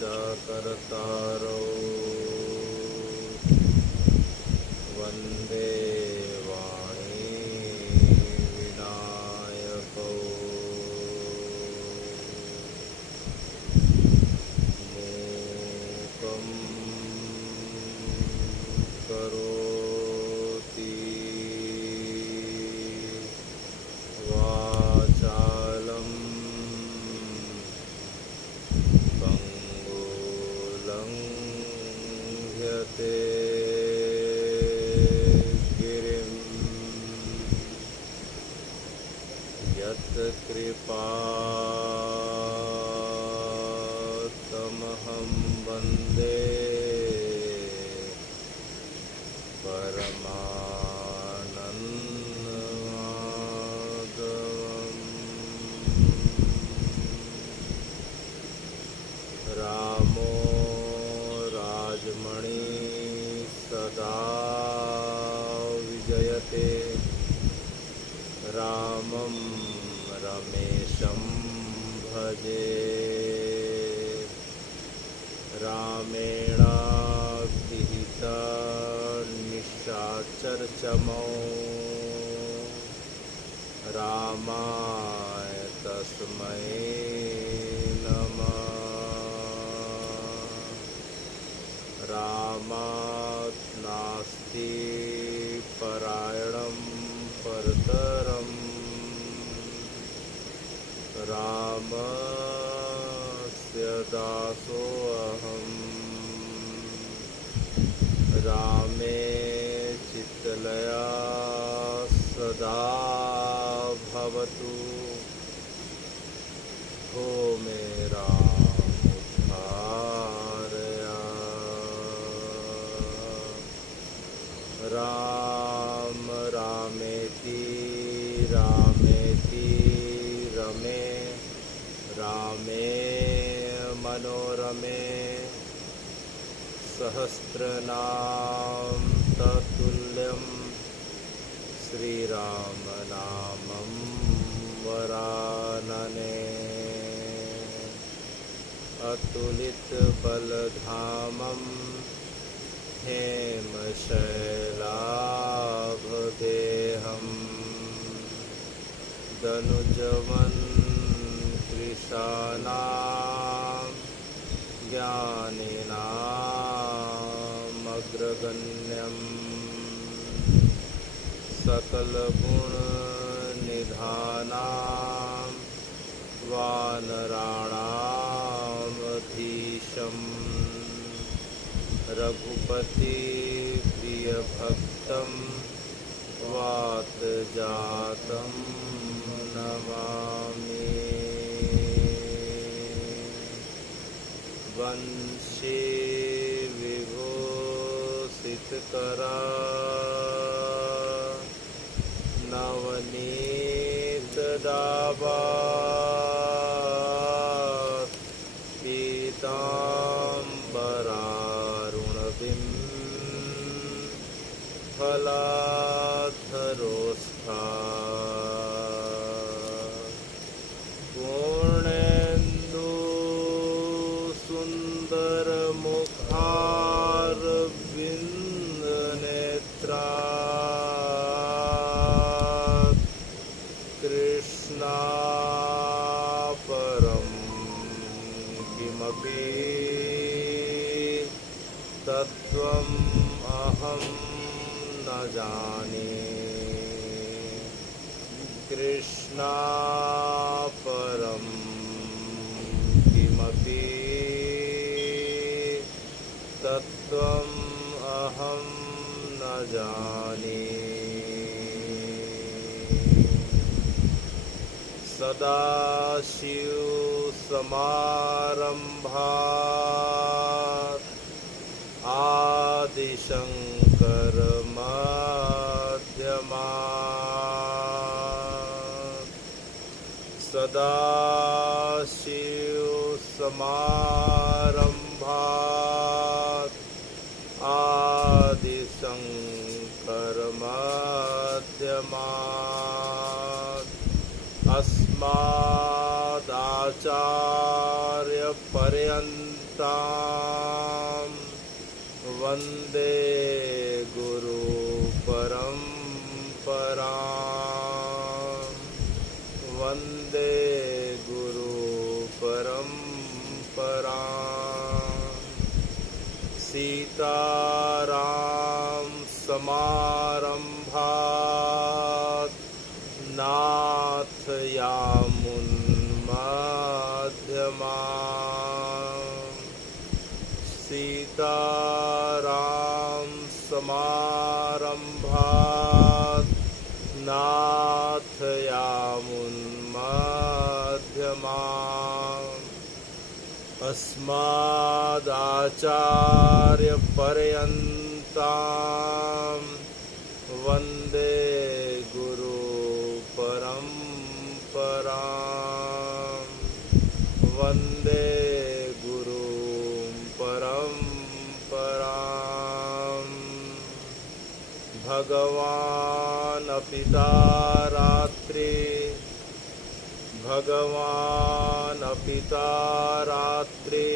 च कर्तारौ वन्दे वाणी विनायकौ मूकं करोति वाचालं लङ्घ्यते गिरिं यत्कृपातमहं वन्दे परमानन्दमाधवम् रामो राजमणि सदा विजयते रामं रमेशं भजे रामेणाभिहिता निशाचरचमो रामाय तस्मै नमः रामात् नास्ति परायणं परतरम् रामस्य दासोऽहम् रामे चित्तलया सदा भवतु हो मे राम उद्धारय राम रामेति रामेति रमे रामे मनोरमे सहस्रनाम तत्तुल्यं श्रीराम नामं वरानने अतुलित बलधामं हेमशैलाभदेहं दनुजवन कृशानां ज्ञानिनामग्रगण्यम् सकलगुणनिधानां वानराणामधीशम् रघुपति प्रियभक्तं वातजातं नमामि वंशे विभूषितकरा नवनीतडाबा पीताम्बरारुणबिं फलाधरोष्ठा पूर्णेन्दु सुन्दरमुखारविन्दनेत्रा कृष्णापरं किमपि तत्त्वम् अहं न जाने कृष्णापरं किमपि तत्त्वम् अहं न जाने सदाशिव समारंभात् आदिशंकर मध्यमात् सदाशिव समारंभात् आदिशंकर मध्यमात् अस्मादाचार्य पर्यन्तां वन्दे गुरु परम्परां वन्दे गुरु परम्परां सीताराम समारम्भात् नाथयामुन्मध्यमाम् सीताराम समारम्भात् नाथयामुन्मध्यमाम् अस्मदाचार्यपर्यन्तां वन्दे गुरु परम्परां वन्दे गुरु परम्परां भगवान् पिता रात्रि भगवान् पिता रात्रि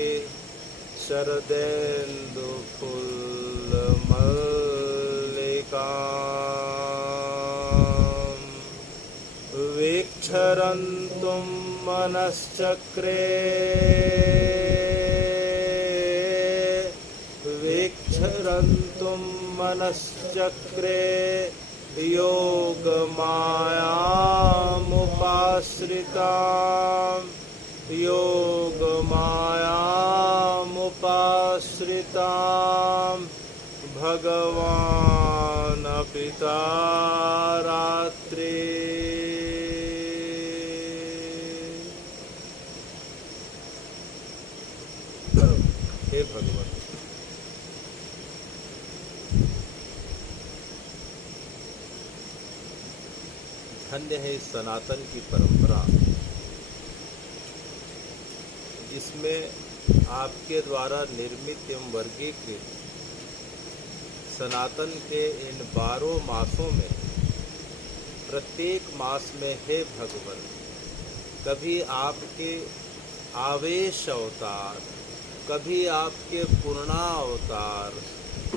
शरदेन्दुफुल्लमल्लिकां वीक्षरन्तुं मनश्चक्रे वीक्षरन्तुं मनश्चक्रे योगमायामुपाश्रितां योगमायामुपाश्रितां भगवान् पिता रात्रि हे भगवान धन्य है इस सनातन की परंपरा जिसमें आपके द्वारा निर्मित एवं वर्गीकृत सनातन के इन 12 मासों में प्रत्येक मास में हे भगवान कभी आपके आवेश अवतार, कभी आपके पूर्णा अवतार,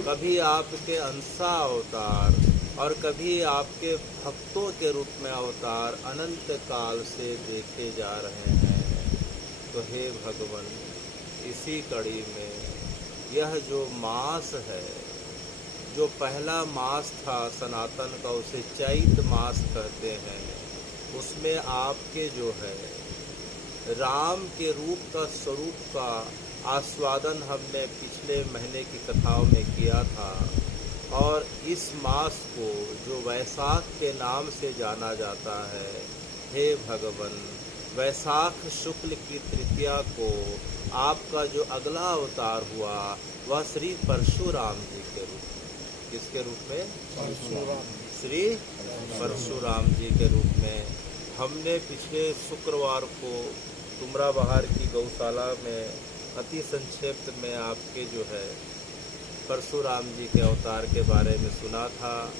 कभी आपके अंसा अवतार और कभी आपके भक्तों के रूप में अवतार अनंत काल से देखे जा रहे हैं। तो हे भगवान इसी कड़ी में यह जो मास है, जो पहला मास था सनातन का उसे चैत मास कहते हैं, उसमें आपके जो है राम के रूप का स्वरूप का आस्वादन हमने पिछले महीने की कथाओं में किया था। और इस मास को जो वैशाख के नाम से जाना जाता है, हे भगवान वैशाख शुक्ल की तृतीया को आपका जो अगला अवतार हुआ वह श्री परशुराम जी के रूप में, किसके रूप में? श्री परशुराम जी के रूप में। हमने पिछले शुक्रवार को तुमरा बहार की गौशाला में अति संक्षेप में आपके जो है परशुराम जी के अवतार के बारे में सुना था।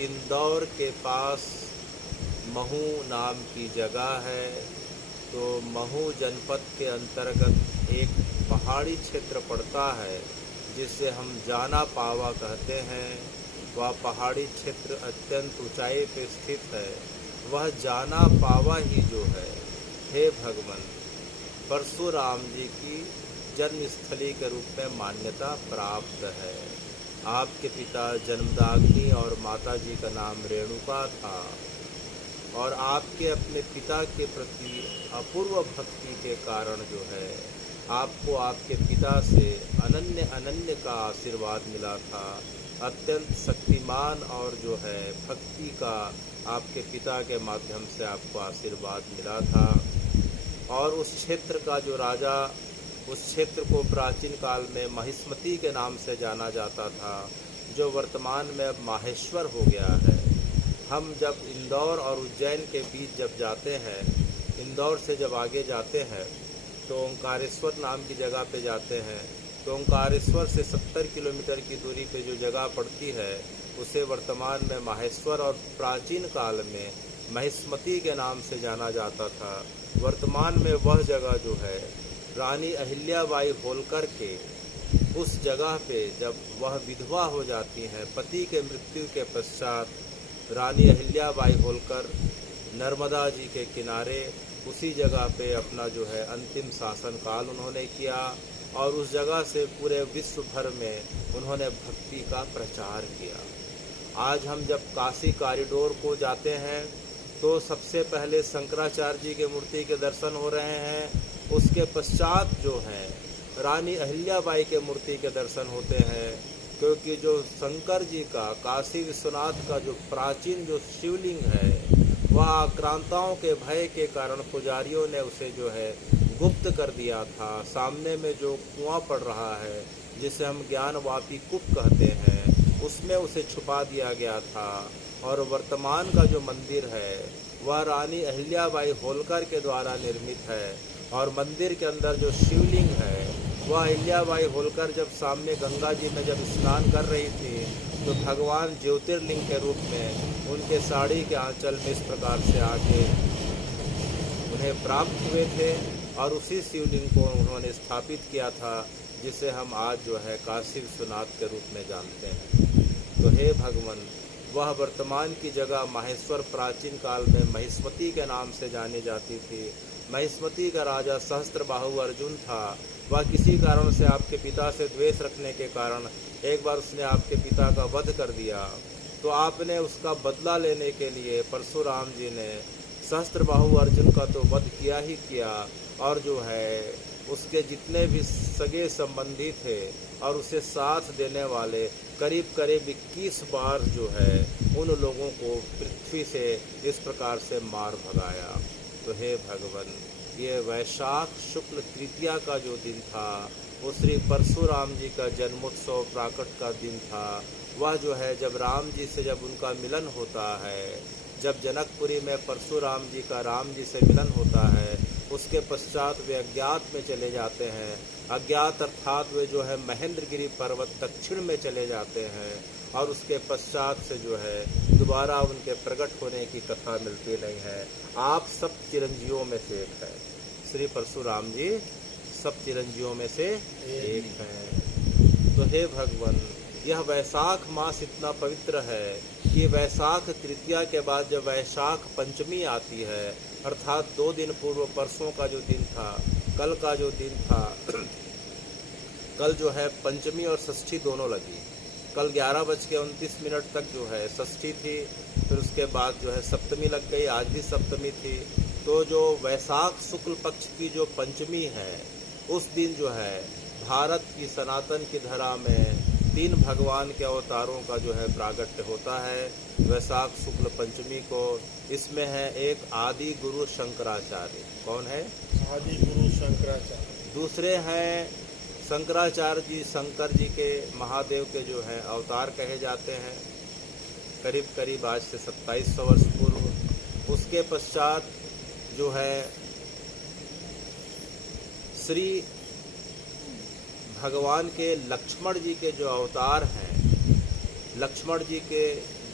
इंदौर के पास महू नाम की जगह है, तो महू जनपद के अंतर्गत एक पहाड़ी क्षेत्र पड़ता है जिसे हम जाना पावा कहते हैं। वह पहाड़ी क्षेत्र अत्यंत ऊंचाई पर स्थित है। वह जाना पावा ही जो है हे भगवान परशुराम जी की जन्मस्थली के रूप में मान्यता प्राप्त है। आपके पिता जन्मदाग्नि और माता जी का नाम रेणुका था और आपके अपने पिता के प्रति अपूर्व भक्ति के कारण जो है आपको आपके पिता से अनन्य का आशीर्वाद मिला था। अत्यंत शक्तिमान और जो है भक्ति का आपके पिता के माध्यम से आपको आशीर्वाद मिला था। और उस क्षेत्र का जो राजा, उस क्षेत्र को प्राचीन काल में महिष्मती के नाम से जाना जाता था, जो वर्तमान में अब माहेश्वर हो गया है। हम जब इंदौर और उज्जैन के बीच जब जाते हैं, इंदौर से जब आगे जाते हैं तो ओंकारेश्वर नाम की जगह पे जाते हैं। तो ओंकारेश्वर से 70 किलोमीटर की दूरी पे जो जगह पड़ती है उसे वर्तमान में माहेश्वर और प्राचीन काल में महिष्मती के नाम से जाना जाता था। वर्तमान में वह जगह जो है रानी अहिल्याबाई होलकर के उस जगह पे जब वह विधवा हो जाती हैं, पति के मृत्यु के पश्चात रानी अहिल्याबाई होलकर नर्मदा जी के किनारे उसी जगह पे अपना जो है अंतिम शासन काल उन्होंने किया और उस जगह से पूरे विश्व भर में उन्होंने भक्ति का प्रचार किया। आज हम जब काशी कॉरिडोर को जाते हैं तो सबसे पहले शंकराचार्य जी के मूर्ति के दर्शन हो रहे हैं, उसके पश्चात जो है रानी अहिल्याबाई के मूर्ति के दर्शन होते हैं, क्योंकि जो शंकर जी का काशी विश्वनाथ का जो प्राचीन जो शिवलिंग है वह आक्रांताओं के भय के कारण पुजारियों ने उसे जो है गुप्त कर दिया था। सामने में जो कुआं पड़ रहा है जिसे हम ज्ञानवापी कूप कहते हैं, उसमें उसे छुपा दिया गया था। और वर्तमान का जो मंदिर है वह रानी अहिल्याबाई होलकर के द्वारा निर्मित है और मंदिर के अंदर जो शिवलिंग है वह अहिल्याबाई होलकर जब सामने गंगा जी में जब स्नान कर रही थी तो भगवान ज्योतिर्लिंग के रूप में उनके साड़ी के आंचल में इस प्रकार से आके उन्हें प्राप्त हुए थे और उसी शिवलिंग को उन्होंने स्थापित किया था जिसे हम आज जो है काशी विश्वनाथ के रूप में जानते हैं। तो हे भगवान, वह वर्तमान की जगह माहेश्वर प्राचीन काल में महिष्मती के नाम से जानी जाती थी। महिष्मती का राजा सहस्त्रबाहु अर्जुन था। वह किसी कारण से आपके पिता से द्वेष रखने के कारण एक बार उसने आपके पिता का वध कर दिया, तो आपने उसका बदला लेने के लिए परशुराम जी ने सहस्त्रबाहु अर्जुन का तो वध किया ही किया और जो है उसके जितने भी सगे संबंधी थे और उसे साथ देने वाले करीब करीब 21 बार जो है उन लोगों को पृथ्वी से इस प्रकार से मार भगाया। तो हे भगवान, ये वैशाख शुक्ल तृतीया का जो दिन था वो श्री परशुराम जी का जन्मोत्सव प्राकट का दिन था। वह जो है जब राम जी से जब उनका मिलन होता है, जब जनकपुरी में परशुराम जी का राम जी से मिलन होता है, उसके पश्चात वे अज्ञात में चले जाते हैं। अज्ञात अर्थात वे जो है महेंद्रगिरी पर्वत दक्षिण में चले जाते हैं और उसके पश्चात से जो है दोबारा उनके प्रकट होने की कथा मिलती नहीं है। आप सब चिरंजीवों में से एक हैं, श्री परशुराम जी सब चिरंजीवों में से एक हैं। तो हे भगवान, यह वैशाख मास इतना पवित्र है कि वैशाख तृतीया के बाद जब वैशाख पंचमी आती है, अर्थात 2 दिन पूर्व परसों का जो दिन था, कल का जो दिन था, कल जो है पंचमी और षष्ठी दोनों लगी। कल 11:29 तक जो है षष्ठी थी, फिर उसके बाद जो है सप्तमी लग गई, आज भी सप्तमी थी। तो जो वैशाख शुक्ल पक्ष की जो पंचमी है उस दिन जो है भारत की सनातन की धरा में 3 भगवान के अवतारों का जो है प्रागट्य होता है वैशाख शुक्ल पंचमी को। इसमें है एक आदि गुरु शंकराचार्य। कौन है? आदि गुरु शंकराचार्य। दूसरे हैं शंकराचार्य जी, शंकर जी के महादेव के जो हैं अवतार कहे जाते हैं, करीब करीब आज से 2700 वर्ष पूर्व। उसके पश्चात जो है श्री भगवान के लक्ष्मण जी के जो अवतार हैं, लक्ष्मण जी के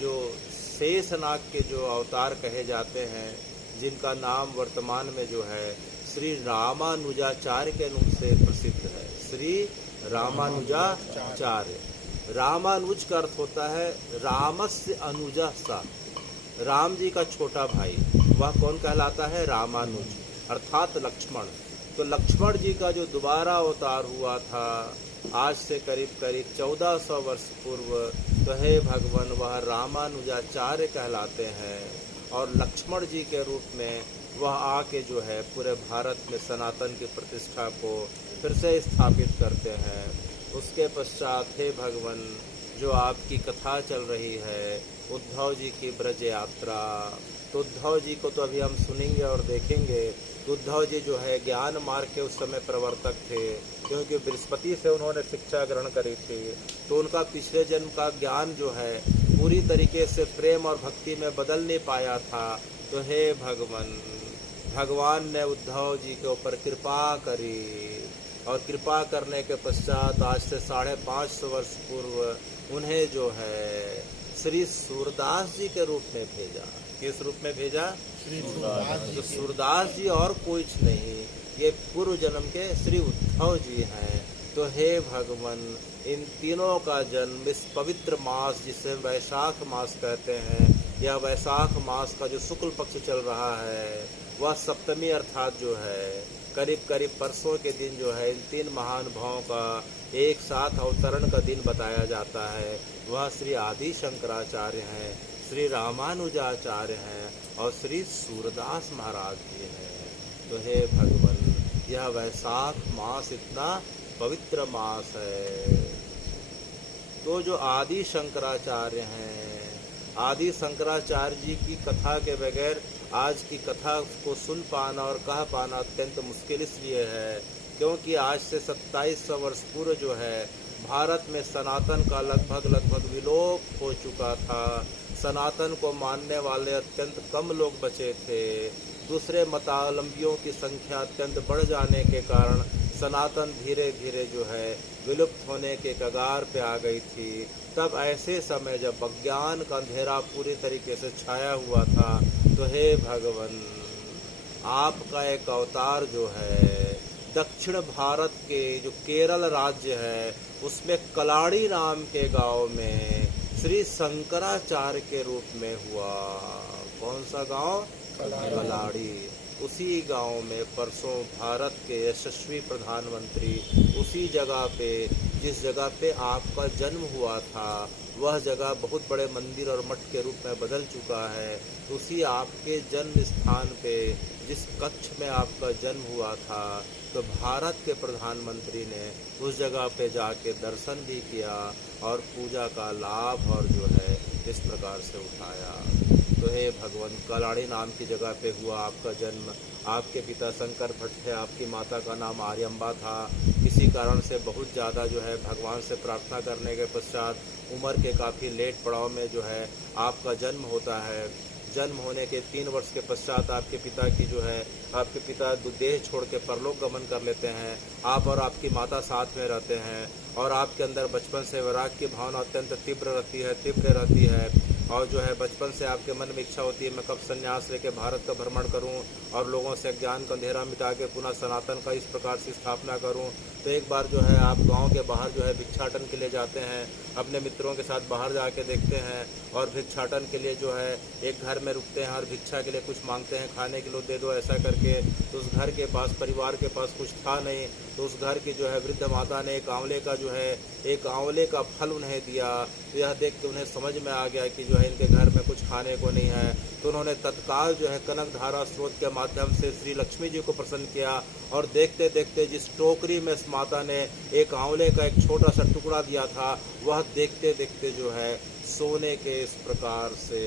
जो शेषनाग के जो अवतार कहे जाते हैं, जिनका नाम वर्तमान में जो है श्री रामानुजाचार्य के नाम से प्रसिद्ध है। श्री रामानुजाचार्य। रामानुज का अर्थ होता है रामस्य अनुजा सा, राम जी का छोटा भाई। वह कौन कहलाता है? रामानुज अर्थात लक्ष्मण। तो लक्ष्मण जी का जो दोबारा अवतार हुआ था आज से करीब करीब 1400 वर्ष पूर्व, तो हे भगवान वह रामानुजाचार्य कहलाते हैं और लक्ष्मण जी के रूप में वह आके जो है पूरे भारत में सनातन की प्रतिष्ठा को फिर से स्थापित करते हैं। उसके पश्चात हे भगवान जो आपकी कथा चल रही है उद्धव जी की ब्रज यात्रा, तो उद्धव जी को तो अभी हम सुनेंगे और देखेंगे। उद्धव जी जो है ज्ञान मार्ग के उस समय प्रवर्तक थे, क्योंकि बृहस्पति से उन्होंने शिक्षा ग्रहण करी थी, तो उनका पिछले जन्म का ज्ञान जो है पूरी तरीके से प्रेम और भक्ति में बदल नहीं पाया था। तो हे भगवान, भगवान ने उद्धव जी के ऊपर कृपा करी और कृपा करने के पश्चात आज से 550 वर्ष पूर्व उन्हें जो है श्री सूरदास जी के रूप में भेजा। किस रूप में भेजा? श्री सूरदास जी। तो सूरदास जी और कोई नहीं, ये पूर्व जन्म के श्री उद्धव जी हैं। तो हे भगवान, इन तीनों का जन्म इस पवित्र मास जिसे वैशाख मास कहते हैं, यह वैशाख मास का जो शुक्ल पक्ष चल रहा है, वह सप्तमी अर्थात जो है करीब करीब परसों के दिन जो है इन तीन महानुभावों का एक साथ अवतरण का दिन बताया जाता है। वह श्री आदि शंकराचार्य हैं, श्री रामानुजाचार्य हैं और श्री सूरदास महाराज जी हैं। तो हे भगवान, यह वैशाख मास इतना पवित्र मास है। तो जो आदि शंकराचार्य हैं, आदि शंकराचार्य जी की कथा के बगैर आज की कथा को सुन पाना और कह पाना अत्यंत मुश्किल इसलिए है क्योंकि आज से 2700 वर्ष पूर्व जो है भारत में सनातन का लगभग विलोप हो चुका था। सनातन को मानने वाले अत्यंत कम लोग बचे थे। दूसरे मतावलंबियों की संख्या अत्यंत बढ़ जाने के कारण सनातन धीरे धीरे जो है विलुप्त होने के कगार पे आ गई थी। तब ऐसे समय जब विज्ञान का अंधेरा पूरी तरीके से छाया हुआ था, तो हे भगवान, आपका एक अवतार जो है दक्षिण भारत के जो केरल राज्य है उसमें कलाड़ी नाम के गांव में श्री शंकराचार्य के रूप में हुआ। कौन सा गांव? कलाड़ी। उसी गांव में परसों भारत के यशस्वी प्रधानमंत्री उसी जगह पे, जिस जगह पे आपका जन्म हुआ था, वह जगह बहुत बड़े मंदिर और मठ के रूप में बदल चुका है। उसी आपके जन्म स्थान पे, जिस कक्ष में आपका जन्म हुआ था, तो भारत के प्रधानमंत्री ने उस जगह पे जाके दर्शन भी किया और पूजा का लाभ और जो है इस प्रकार से उठाया। तो हे भगवान, कलाड़ी नाम की जगह पे हुआ आपका जन्म। आपके पिता शंकर भट्ट थे, आपकी माता का नाम आर्यम्बा था। किसी कारण से बहुत ज़्यादा जो है भगवान से प्रार्थना करने के पश्चात उम्र के काफ़ी लेट पड़ाव में जो है आपका जन्म होता है। जन्म होने के 3 वर्ष के पश्चात आपके पिता की जो है, आपके पिता देह छोड़ के परलोक गमन कर लेते हैं। आप और आपकी माता साथ में रहते हैं और आपके अंदर बचपन से वैराग्य की भावना अत्यंत तीव्र रहती है और जो है बचपन से आपके मन में इच्छा होती है मैं कब संन्यास लेके भारत का भ्रमण करूं और लोगों से ज्ञान का अंधेरा मिटा के पुनः सनातन का इस प्रकार से स्थापना करूं। तो एक बार जो है आप गांव के बाहर जो है भिक्षाटन के लिए जाते हैं, अपने मित्रों के साथ बाहर जाके देखते हैं और भिक्षाटन के लिए जो है एक घर में रुकते हैं और भिक्षा के लिए कुछ मांगते हैं, खाने के लिए दे दो ऐसा करके। तो उस घर के पास, परिवार के पास कुछ था नहीं, तो उस घर की जो है वृद्ध माता ने एक आंवले का फल उन्हें दिया। तो यह देख के उन्हें समझ में आ गया कि जो है इनके घर में कुछ खाने को नहीं है। तो उन्होंने तत्काल जो है कनक धारा स्रोत के माध्यम से श्री लक्ष्मी जी को प्रसन्न किया और देखते देखते जिस टोकरी में इस माता ने एक आंवले का एक छोटा सा टुकड़ा दिया था, वह देखते देखते जो है सोने के इस प्रकार से,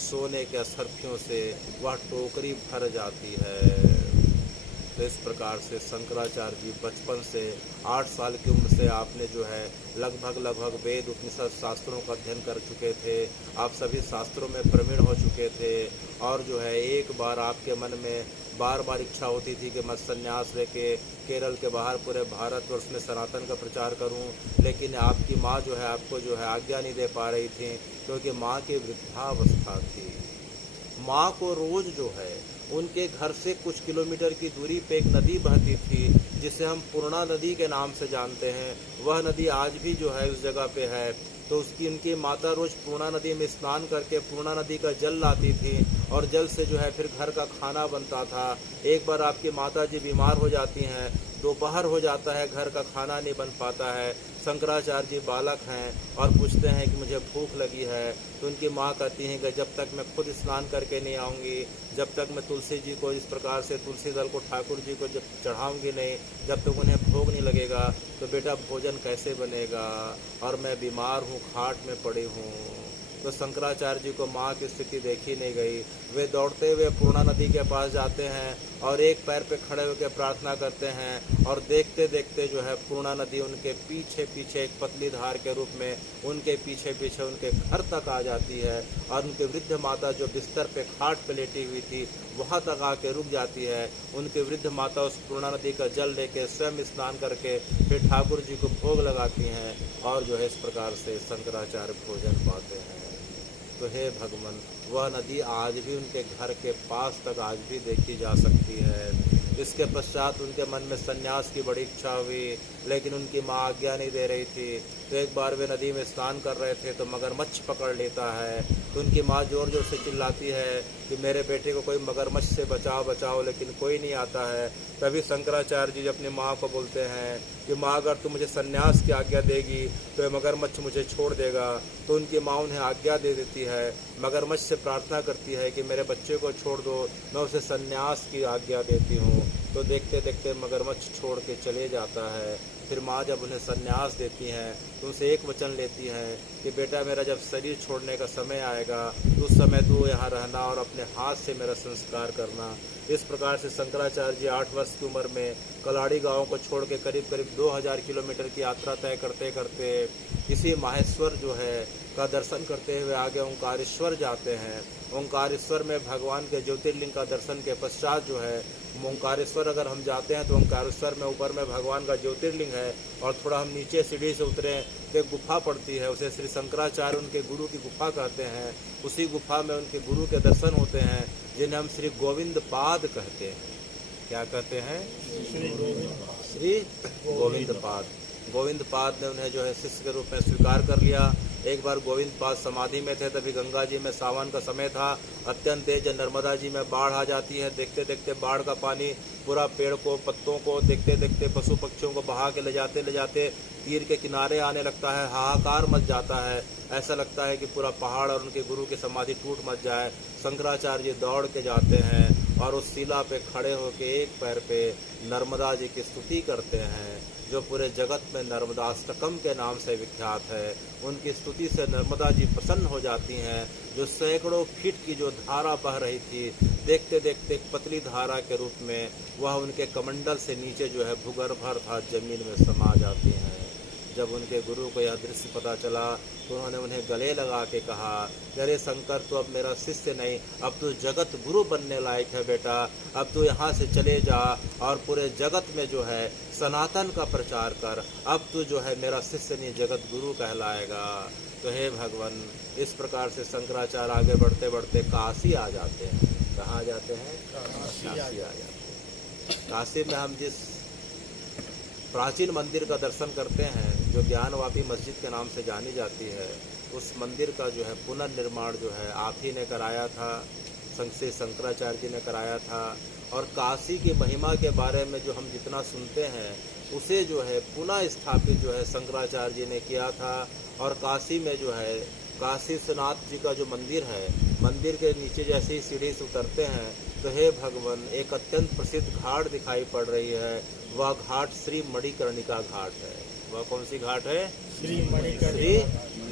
सोने के असरफियों से वह टोकरी भर जाती है। तो इस प्रकार से शंकराचार्य जी बचपन से 8 साल की उम्र से आपने जो है लगभग वेद उपनिषद शास्त्रों का अध्ययन कर चुके थे। आप सभी शास्त्रों में प्रवीण हो चुके थे और जो है एक बार आपके मन में बार इच्छा होती थी कि मैं संन्यास लेके केरल के बाहर पूरे भारतवर्ष में सनातन का प्रचार करूं, लेकिन आपकी माँ जो है आपको जो है आज्ञा नहीं दे पा रही थी क्योंकि माँ की वृद्धावस्था थी। माँ को रोज जो है उनके घर से कुछ किलोमीटर की दूरी पे एक नदी बहती थी जिसे हम पूर्णा नदी के नाम से जानते हैं। वह नदी आज भी जो है उस जगह पे है। तो उनकी माता रोज पूर्णा नदी में स्नान करके पूर्णा नदी का जल लाती थी और जल से जो है फिर घर का खाना बनता था। एक बार आपकी माता जी बीमार हो जाती हैं, दोपहर हो जाता है, घर का खाना नहीं बन पाता है। शंकराचार्य जी बालक हैं और पूछते हैं कि मुझे भूख लगी है। तो उनकी माँ कहती हैं कि जब तक मैं खुद स्नान करके नहीं आऊँगी, जब तक मैं तुलसी जी को इस प्रकार से तुलसी दल को ठाकुर जी को जब चढ़ाऊँगी नहीं, जब तक उन्हें भोग नहीं लगेगा तो बेटा भोजन कैसे बनेगा, और मैं बीमार हूँ, खाट में पड़ी हूँ। तो शंकराचार्य जी को माँ की स्थिति देखी नहीं गई। वे दौड़ते हुए पूर्णा नदी के पास जाते हैं और एक पैर पे खड़े होकर प्रार्थना करते हैं और देखते देखते जो है पूर्णा नदी उनके पीछे पीछे एक पतली धार के रूप में उनके पीछे पीछे उनके घर तक आ जाती है और उनके वृद्ध माता जो बिस्तर पे खाट पे लेटी हुई थी वहाँ तक आके रुक जाती है। उनके वृद्ध माता उस पूर्णा नदी का जल लेके स्वयं स्नान करके फिर ठाकुर जी को भोग लगाती हैं और जो है इस प्रकार से शंकराचार्य भोजन पाते हैं। तो हे भगवान, वह नदी आज भी उनके घर के पास तक आज भी देखी जा सकती है। इसके पश्चात उनके मन में संन्यास की बड़ी इच्छा हुई, लेकिन उनकी माँ आज्ञा नहीं दे रही थी। तो एक बार वे नदी में स्नान कर रहे थे तो मगरमच्छ पकड़ लेता है। तो उनकी माँ ज़ोर ज़ोर से चिल्लाती है कि मेरे बेटे को कोई मगरमच्छ से बचाओ बचाओ, लेकिन कोई नहीं आता है। तभी शंकराचार्य जी अपनी माँ को बोलते हैं कि माँ, अगर तू मुझे संन्यास की आज्ञा देगी तो ये मगरमच्छ मुझे छोड़ देगा। तो उनकी माँ उन्हें आज्ञा दे देती है, मगरमच्छ से प्रार्थना करती है कि मेरे बच्चे को छोड़ दो, मैं उसे संन्यास की आज्ञा देती हूँ। तो देखते देखते मगरमच्छ छोड़ के चले जाता है। फिर माँ जब उन्हें संन्यास देती हैं तो उनसे एक वचन लेती हैं कि बेटा, मेरा जब शरीर छोड़ने का समय आएगा तो उस समय तू यहाँ रहना और अपने हाथ से मेरा संस्कार करना। इस प्रकार से शंकराचार्य जी 8 वर्ष की उम्र में कलाड़ी गांव को छोड़ के करीब करीब 2000 किलोमीटर की यात्रा तय करते करते इसी माहेश्वर जो है का दर्शन करते हुए आगे ओंकारेश्वर जाते हैं। ओंकारेश्वर में भगवान के ज्योतिर्लिंग का दर्शन के पश्चात जो है, ओंकारेश्वर अगर हम जाते हैं तो ओंकारेश्वर में ऊपर में भगवान का ज्योतिर्लिंग है, और थोड़ा हम नीचे सीढ़ी से उतरें तो एक गुफा पड़ती है, उसे श्री शंकराचार्य उनके गुरु की गुफा कहते हैं। उसी गुफा में उनके गुरु के दर्शन होते हैं, जिन्हें हम श्री गोविंद पाद कहते हैं। क्या कहते हैं? श्री गोविंद पाद। गोविंद पाद ने उन्हें जो है शिष्य के रूप में स्वीकार कर लिया। एक बार गोविंद पाद समाधि में थे, तभी गंगा जी में सावन का समय था, अत्यंत तेज नर्मदा जी में बाढ़ आ जाती है। देखते देखते बाढ़ का पानी पूरा पेड़ को, पत्तों को, देखते देखते पशु पक्षियों को बहा के ले जाते तीर के किनारे आने लगता है। हाहाकार मच जाता है, ऐसा लगता है कि पूरा पहाड़ और उनके गुरु की समाधि टूट मच जाए। शंकराचार्य जी दौड़ के जाते हैं और उस शिला पे खड़े होकर एक पैर पे नर्मदा जी की स्तुति करते हैं, जो पूरे जगत में नर्मदाष्टकम के नाम से विख्यात है। उनकी स्तुति से नर्मदा जी प्रसन्न हो जाती हैं। जो सैकड़ों फीट की जो धारा बह रही थी, देखते देखते एक पतली धारा के रूप में वह उनके कमंडल से नीचे जो है भूगर्भ अर्थात जमीन में समा जाती हैं। जब उनके गुरु को यह दृश्य पता चला तो उन्होंने उन्हें गले लगा के कहा, अरे शंकर, तू अब मेरा शिष्य नहीं, अब तू जगत गुरु बनने लायक है बेटा। अब तू यहाँ से चले जा और पूरे जगत में जो है सनातन का प्रचार कर। अब तू जो है मेरा शिष्य नहीं, जगत गुरु कहलाएगा। तो हे भगवान, इस प्रकार से शंकराचार्य आगे बढ़ते बढ़ते काशी आ जाते हैं। कहाँ जाते हैं? काशी आ जाते हैं। काशी में हम जिस प्राचीन मंदिर का दर्शन करते हैं, जो ज्ञानवापी मस्जिद के नाम से जानी जाती है, उस मंदिर का जो है पुनर्निर्माण जो है आप ही ने कराया था, श्री शंकराचार्य जी ने कराया था। और काशी की महिमा के बारे में जो हम जितना सुनते हैं, उसे जो है पुनः स्थापित जो है शंकराचार्य जी ने किया था। और काशी में जो है काशी विश्वनाथ जी का जो मंदिर है, मंदिर के नीचे जैसे ही सीढ़ी से उतरते हैं तो हे भगवान, एक अत्यंत प्रसिद्ध घाट दिखाई पड़ रही है। वह घाट श्री मणिकर्णिका घाट है। वह कौन सी घाट है? श्री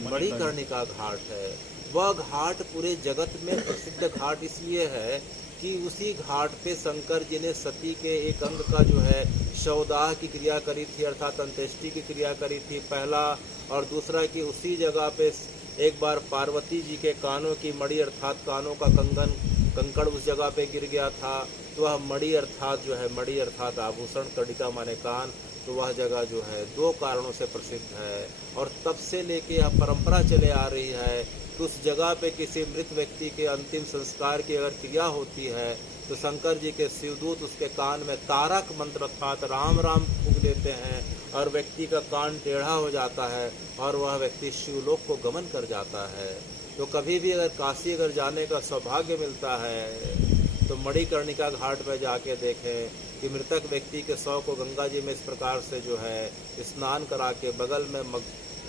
मणिकर्णिका घाट है। वह घाट पूरे जगत में प्रसिद्ध घाट इसलिए है कि उसी घाट पे शंकर जी ने सती के एक अंग का जो है शवदाह की क्रिया करी थी, अर्थात अंत्येष्टि की क्रिया करी थी पहला। और दूसरा कि उसी जगह पे एक बार पार्वती जी के कानों की मणि अर्थात कानों का कंकड़ उस जगह पे गिर गया था। तो वह मणि अर्थात जो है, मणि अर्थात आभूषण, कड़िका माने कान, तो वह जगह जो है 2 कारणों से प्रसिद्ध है। और तब से लेके यह परंपरा चले आ रही है कि उस जगह पे किसी मृत व्यक्ति के अंतिम संस्कार की अगर क्रिया होती है तो शंकर जी के शिवदूत उसके कान में तारक मंत्र अर्थात राम राम फूंक देते हैं और व्यक्ति का कान टेढ़ा हो जाता है और वह व्यक्ति शिवलोक को गमन कर जाता है। तो कभी भी अगर काशी अगर जाने का सौभाग्य मिलता है तो मणिकर्णिका घाट में जाके देखें कि मृतक व्यक्ति के शव को गंगा जी में इस प्रकार से जो है स्नान करा के बगल में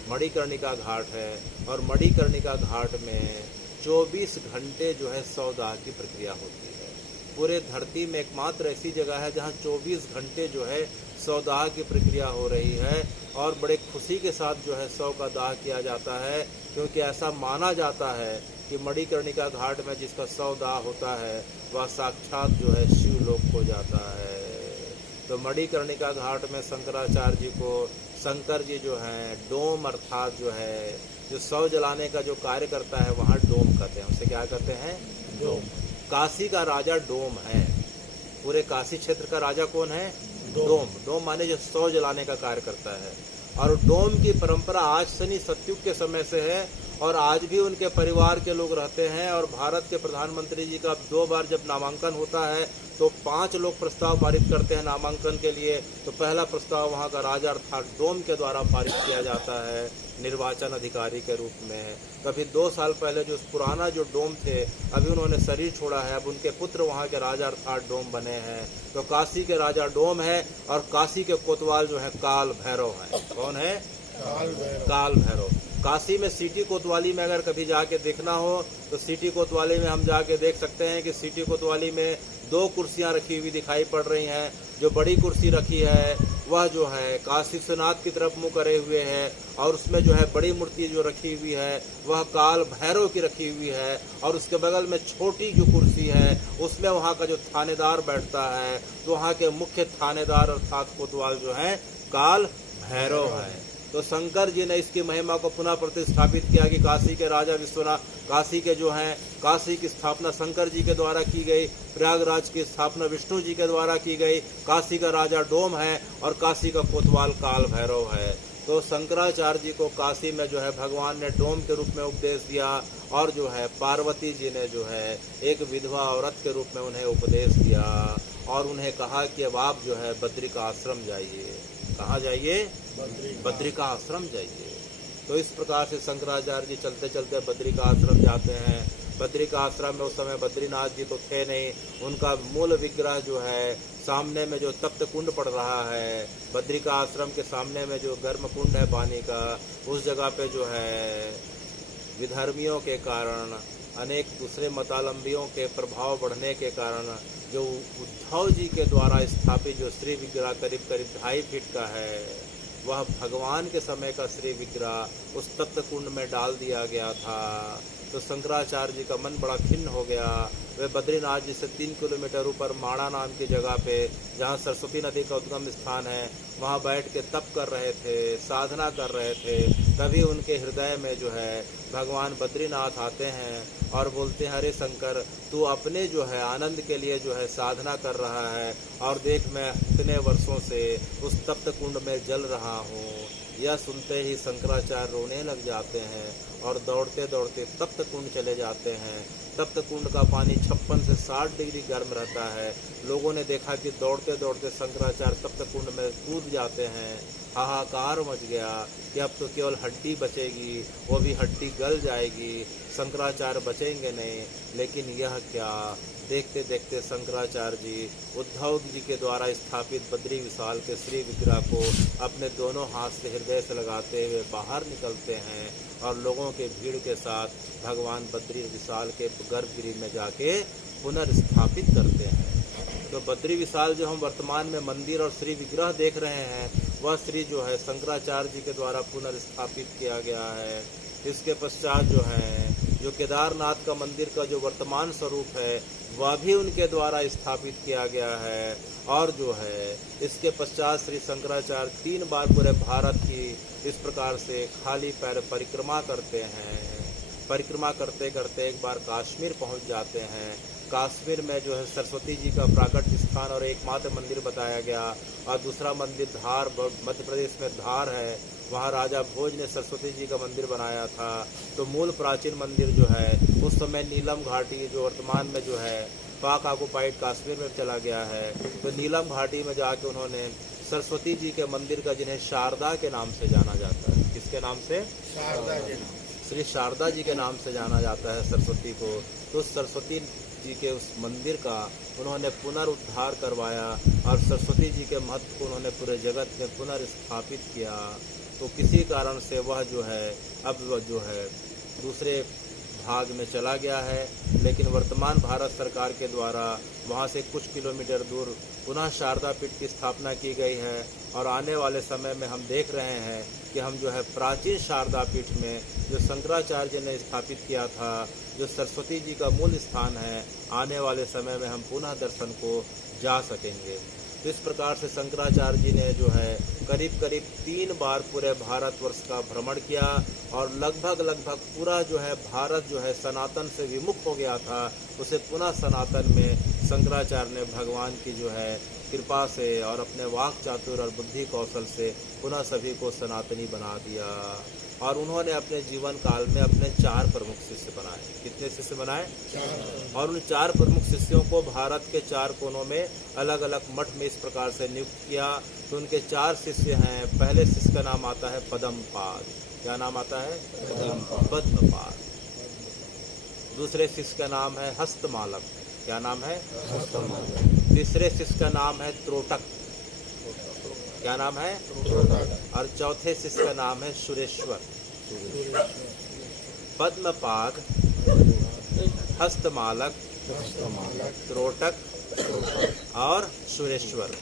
मणिकर्णिका घाट है। और मणिकर्णिका घाट में 24 घंटे जो है शवदाह की प्रक्रिया होती है। पूरे धरती में एकमात्र ऐसी जगह है जहाँ 24 घंटे जो है शवदाह की प्रक्रिया हो रही है। और बड़े खुशी के साथ जो है शव का दाह किया जाता है, क्योंकि ऐसा माना जाता है कि मणिकर्णिका घाट में जिसका शव दाह होता है वह साक्षात जो है शिवलोक को जाता है। तो मणिकर्णिका घाट में शंकराचार्य जी को शंकर जी जो हैं डोम अर्थात जो है जो शव जलाने का जो कार्य करता है वहाँ डोम कहते हैं। उसे क्या कहते हैं? डोम। काशी का राजा डोम है। पूरे काशी क्षेत्र का राजा कौन है? डोम। डोम माने जो शव जलाने का कार्य करता है। और डोम की परंपरा आज से नहीं, सतयुग के समय से है। और आज भी उनके परिवार के लोग रहते हैं। और भारत के प्रधानमंत्री जी का 2 बार जब नामांकन होता है तो 5 लोग प्रस्ताव पारित करते हैं नामांकन के लिए। तो पहला प्रस्ताव वहाँ का राजा अर्थात डोम के द्वारा पारित किया जाता है निर्वाचन अधिकारी के रूप में। कभी 2 साल पहले जो पुराना जो डोम थे, अभी उन्होंने शरीर छोड़ा है, अब उनके पुत्र वहाँ के राजा अर्थात डोम बने हैं। तो काशी के राजा डोम है और काशी के कोतवाल जो है काल भैरव है। कौन है? काल भैरव। काशी में सिटी कोतवाली में अगर कभी जाके देखना हो तो सिटी कोतवाली में हम जाके देख सकते हैं कि सिटी कोतवाली में 2 कुर्सियां रखी हुई दिखाई पड़ रही हैं। जो बड़ी कुर्सी रखी है वह जो है काशी विश्वनाथ की तरफ मुंह करे हुए है, और उसमें जो है बड़ी मूर्ति जो रखी हुई है वह काल भैरव की रखी हुई है। और उसके बगल में छोटी जो कुर्सी है उसमें वहाँ का जो थानेदार बैठता है, तो वहाँ के मुख्य थानेदार अर्थात कोतवाल जो है काल भैरव है। तो शंकर जी ने इसकी महिमा को पुनः प्रतिष्ठापित किया कि काशी के राजा विश्वनाथ, काशी के जो हैं, काशी की स्थापना शंकर जी के द्वारा की गई, प्रयागराज की स्थापना विष्णु जी के द्वारा की गई, काशी का राजा डोम है और काशी का कोतवाल काल भैरव है। तो शंकराचार्य जी को काशी में जो है भगवान ने डोम के रूप में उपदेश दिया, और जो है पार्वती जी ने जो है एक विधवा औरत के रूप में उन्हें उपदेश दिया और उन्हें कहा कि अब आप जो है बद्री का आश्रम जाइए। कहाँ जाइए? बद्री का आश्रम जाइए। तो इस प्रकार से शंकराचार्य जी चलते चलते बद्री का आश्रम जाते हैं। बद्री का आश्रम में उस समय बद्रीनाथ जी तो थे नहीं, उनका मूल विग्रह जो है सामने में जो तप्त कुंड पड़ रहा है, बद्री का आश्रम के सामने में जो गर्म कुंड है पानी का, उस जगह पे जो है विधर्मियों के कारण, अनेक दूसरे मतालंबियों के प्रभाव बढ़ने के कारण जो उद्धव जी के द्वारा स्थापित जो श्री विग्रह करीब करीब 2.5 फीट का है, वह भगवान के समय का श्री विग्रह उस तप्त कुंड में डाल दिया गया था। तो शंकराचार्य जी का मन बड़ा खिन्न हो गया। वे बद्रीनाथ जी से 3 किलोमीटर ऊपर माणा नाम की जगह पे, जहाँ सरस्वती नदी का उद्गम स्थान है, वहाँ बैठ के तप कर रहे थे, साधना कर रहे थे। तभी उनके हृदय में जो है भगवान बद्रीनाथ आते हैं और बोलते हैं, अरे शंकर, तू अपने जो है आनंद के लिए जो है साधना कर रहा है, और देख मैं इतने वर्षों से उस तप्त कुंड में जल रहा हूँ। यह सुनते ही शंकराचार्य रोने लग जाते हैं और दौड़ते दौड़ते तप्त कुंड चले जाते हैं। तप्त कुंड का पानी 56 से 60 डिग्री गर्म रहता है। लोगों ने देखा कि दौड़ते दौड़ते शंकराचार्य तप्त कुंड में कूद जाते हैं। हाहाकार मच गया कि अब तो केवल हड्डी बचेगी, वो भी हड्डी गल जाएगी, शंकराचार्य बचेंगे नहीं। लेकिन यह क्या, देखते देखते शंकराचार्य जी उद्धव जी के द्वारा स्थापित बद्री विशाल के श्री विग्रह को अपने दोनों हाथ से हृदय से लगाते हुए बाहर निकलते हैं और लोगों के भीड़ के साथ भगवान बद्री विशाल के गर्भगृह में जाके पुनर्स्थापित करते हैं। तो बद्री विशाल जो हम वर्तमान में मंदिर और श्री विग्रह देख रहे हैं, वह श्री जो है शंकराचार्य जी के द्वारा पुनर्स्थापित किया गया है। इसके पश्चात जो है जो केदारनाथ का मंदिर का जो वर्तमान स्वरूप है, वह भी उनके द्वारा स्थापित किया गया है। और जो है इसके पश्चात श्री शंकराचार्य 3 बार पूरे भारत की इस प्रकार से खाली पैर परिक्रमा करते हैं। परिक्रमा करते करते एक बार कश्मीर पहुंच जाते हैं। कश्मीर में जो है सरस्वती जी का प्राकट स्थान और एकमात्र मंदिर बताया गया, और दूसरा मंदिर धार, मध्य प्रदेश में धार है, वहाँ राजा भोज ने सरस्वती जी का मंदिर बनाया था। तो मूल प्राचीन मंदिर जो है उस समय नीलम घाटी जो वर्तमान में जो है पाक ऑक्युपाइड कश्मीर में चला गया है। तो नीलम घाटी में जाके उन्होंने सरस्वती जी के मंदिर का, जिन्हें शारदा के नाम से जाना जाता है, किसके नाम से? शारदा के नाम, श्री शारदा जी के नाम से जाना जाता है सरस्वती को। तो सरस्वती जी के उस मंदिर का उन्होंने पुनरुद्धार करवाया और सरस्वती जी के महत्व को उन्होंने पूरे जगत में पुनर्स्थापित किया। तो किसी कारण से वह जो है अब वह जो है दूसरे भाग में चला गया है, लेकिन वर्तमान भारत सरकार के द्वारा वहाँ से कुछ किलोमीटर दूर पुनः शारदा पीठ की स्थापना की गई है। और आने वाले समय में हम देख रहे हैं कि हम जो है प्राचीन शारदा पीठ में जो शंकराचार्य ने स्थापित किया था, जो सरस्वती जी का मूल स्थान है, आने वाले समय में हम पुनः दर्शन को जा सकेंगे। तो इस प्रकार से शंकराचार्य जी ने जो है करीब करीब 3 बार पूरे भारतवर्ष का भ्रमण किया, और लगभग पूरा जो है भारत जो है सनातन से विमुख हो गया था, उसे पुनः सनातन में शंकराचार्य ने भगवान की जो है कृपा से और अपने वाक चातुर और बुद्धि कौशल से पुनः सभी को सनातनी बना दिया। और उन्होंने अपने जीवन काल में अपने 4 प्रमुख शिष्य बनाए। कितने शिष्य बनाए? और उन 4 प्रमुख शिष्यों को भारत के 4 कोनों में अलग अलग मठ में इस प्रकार से नियुक्त किया। तो उनके 4 शिष्य हैं। पहले शिष्य का नाम आता है पद्मपाद। क्या नाम आता है? पद्मपाद। दूसरे शिष्य का नाम है हस्तमालक। क्या नाम है? हस्तमालक। तीसरे शिष्य का नाम है त्रोटक। क्या नाम है? और चौथे शिष्य का नाम है सुरेश्वर। पद्मपाद, हस्तमालक, त्रोटक और सुरेश्वर।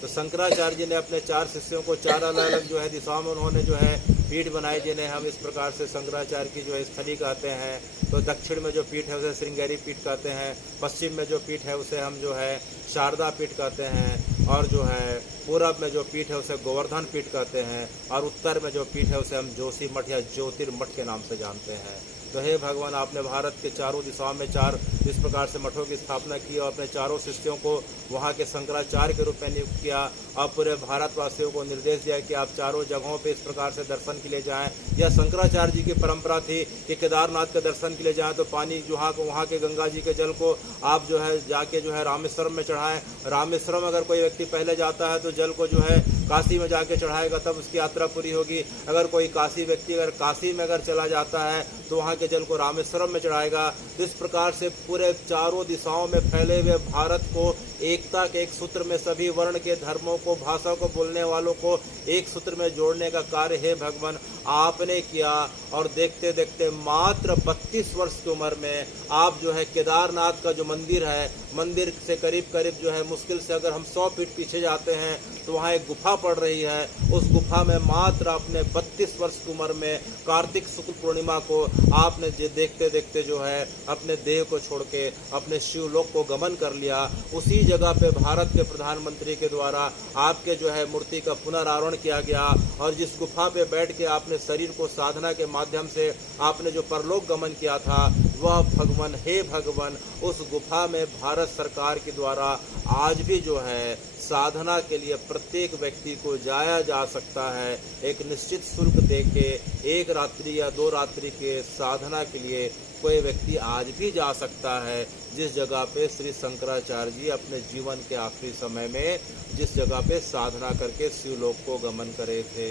तो शंकराचार्य जी ने अपने 4 शिष्यों को 4 अलग अलग जो है दिशाओं में उन्होंने जो है पीठ बनाई, जिन्हें हम इस प्रकार से शंकराचार्य की जो है स्थली कहते हैं। तो दक्षिण में जो पीठ है उसे श्रृंगेरी पीठ कहते हैं, पश्चिम में जो पीठ है उसे हम जो है शारदा पीठ कहते हैं, और जो है पूरब में जो पीठ है उसे गोवर्धन पीठ कहते हैं, और उत्तर में जो पीठ है उसे हम जोशी मठ या ज्योतिर्मठ के नाम से जानते हैं। तो हे भगवान, आपने भारत के चारों दिशाओं में 4 इस प्रकार से मठों की स्थापना की और अपने चारों शिष्यों को वहाँ के शंकराचार्य के रूप में नियुक्त किया और पूरे भारतवासियों को निर्देश दिया कि आप चारों जगहों पे इस प्रकार से दर्शन के लिए जाएं। यह शंकराचार्य जी की परंपरा थी कि केदारनाथ के दर्शन के लिए जाएं तो पानी वहाँ के गंगा जी के जल को आप जो है जाके जो है रामेश्वरम में चढ़ाएं। रामेश्वरम अगर कोई व्यक्ति पहले जाता है तो जल को जो है काशी में जाके चढ़ाएगा, तब उसकी यात्रा पूरी होगी। अगर कोई काशी व्यक्ति अगर काशी में अगर चला जाता है तो वहाँ के जल को रामेश्वरम में चढ़ाएगा। तो इस प्रकार से पूरे चारों दिशाओं में फैले हुए भारत को एकता के एक सूत्र में, सभी वर्ण के धर्मों को, भाषा को बोलने वालों को एक सूत्र में जोड़ने का कार्य हे भगवान आपने किया। और देखते देखते मात्र 32 वर्ष की उम्र में आप जो है केदारनाथ का जो मंदिर है, मंदिर से करीब करीब जो है मुश्किल से अगर हम 100 फीट पीछे जाते हैं तो वहाँ एक गुफा पड़ रही है। उस गुफा में मात्र अपने 32 वर्ष की उम्र में कार्तिक शुक्ल पूर्णिमा को आपने देखते देखते जो है अपने देह को छोड़ के अपने शिवलोक को गमन कर लिया। उसी जगह पे भारत के प्रधानमंत्री के द्वारा आपके जो है मूर्ति का पुनरावरण किया गया और जिस गुफा पे बैठ के आपने शरीर को साधना के माध्यम से आपने जो परलोक गमन किया था, वह भगवान हे भगवान उस गुफा में भारत सरकार के द्वारा आज भी जो है साधना के लिए प्रत्येक व्यक्ति को जाया जा सकता है। एक निश्चित शुल्क देके 1 रात्रि या 2 रात्रि के साधना के लिए कोई व्यक्ति आज भी जा सकता है, जिस जगह पे श्री शंकराचार्य जी अपने जीवन के आखिरी समय में जिस जगह पे साधना करके शिवलोक को गमन करे थे।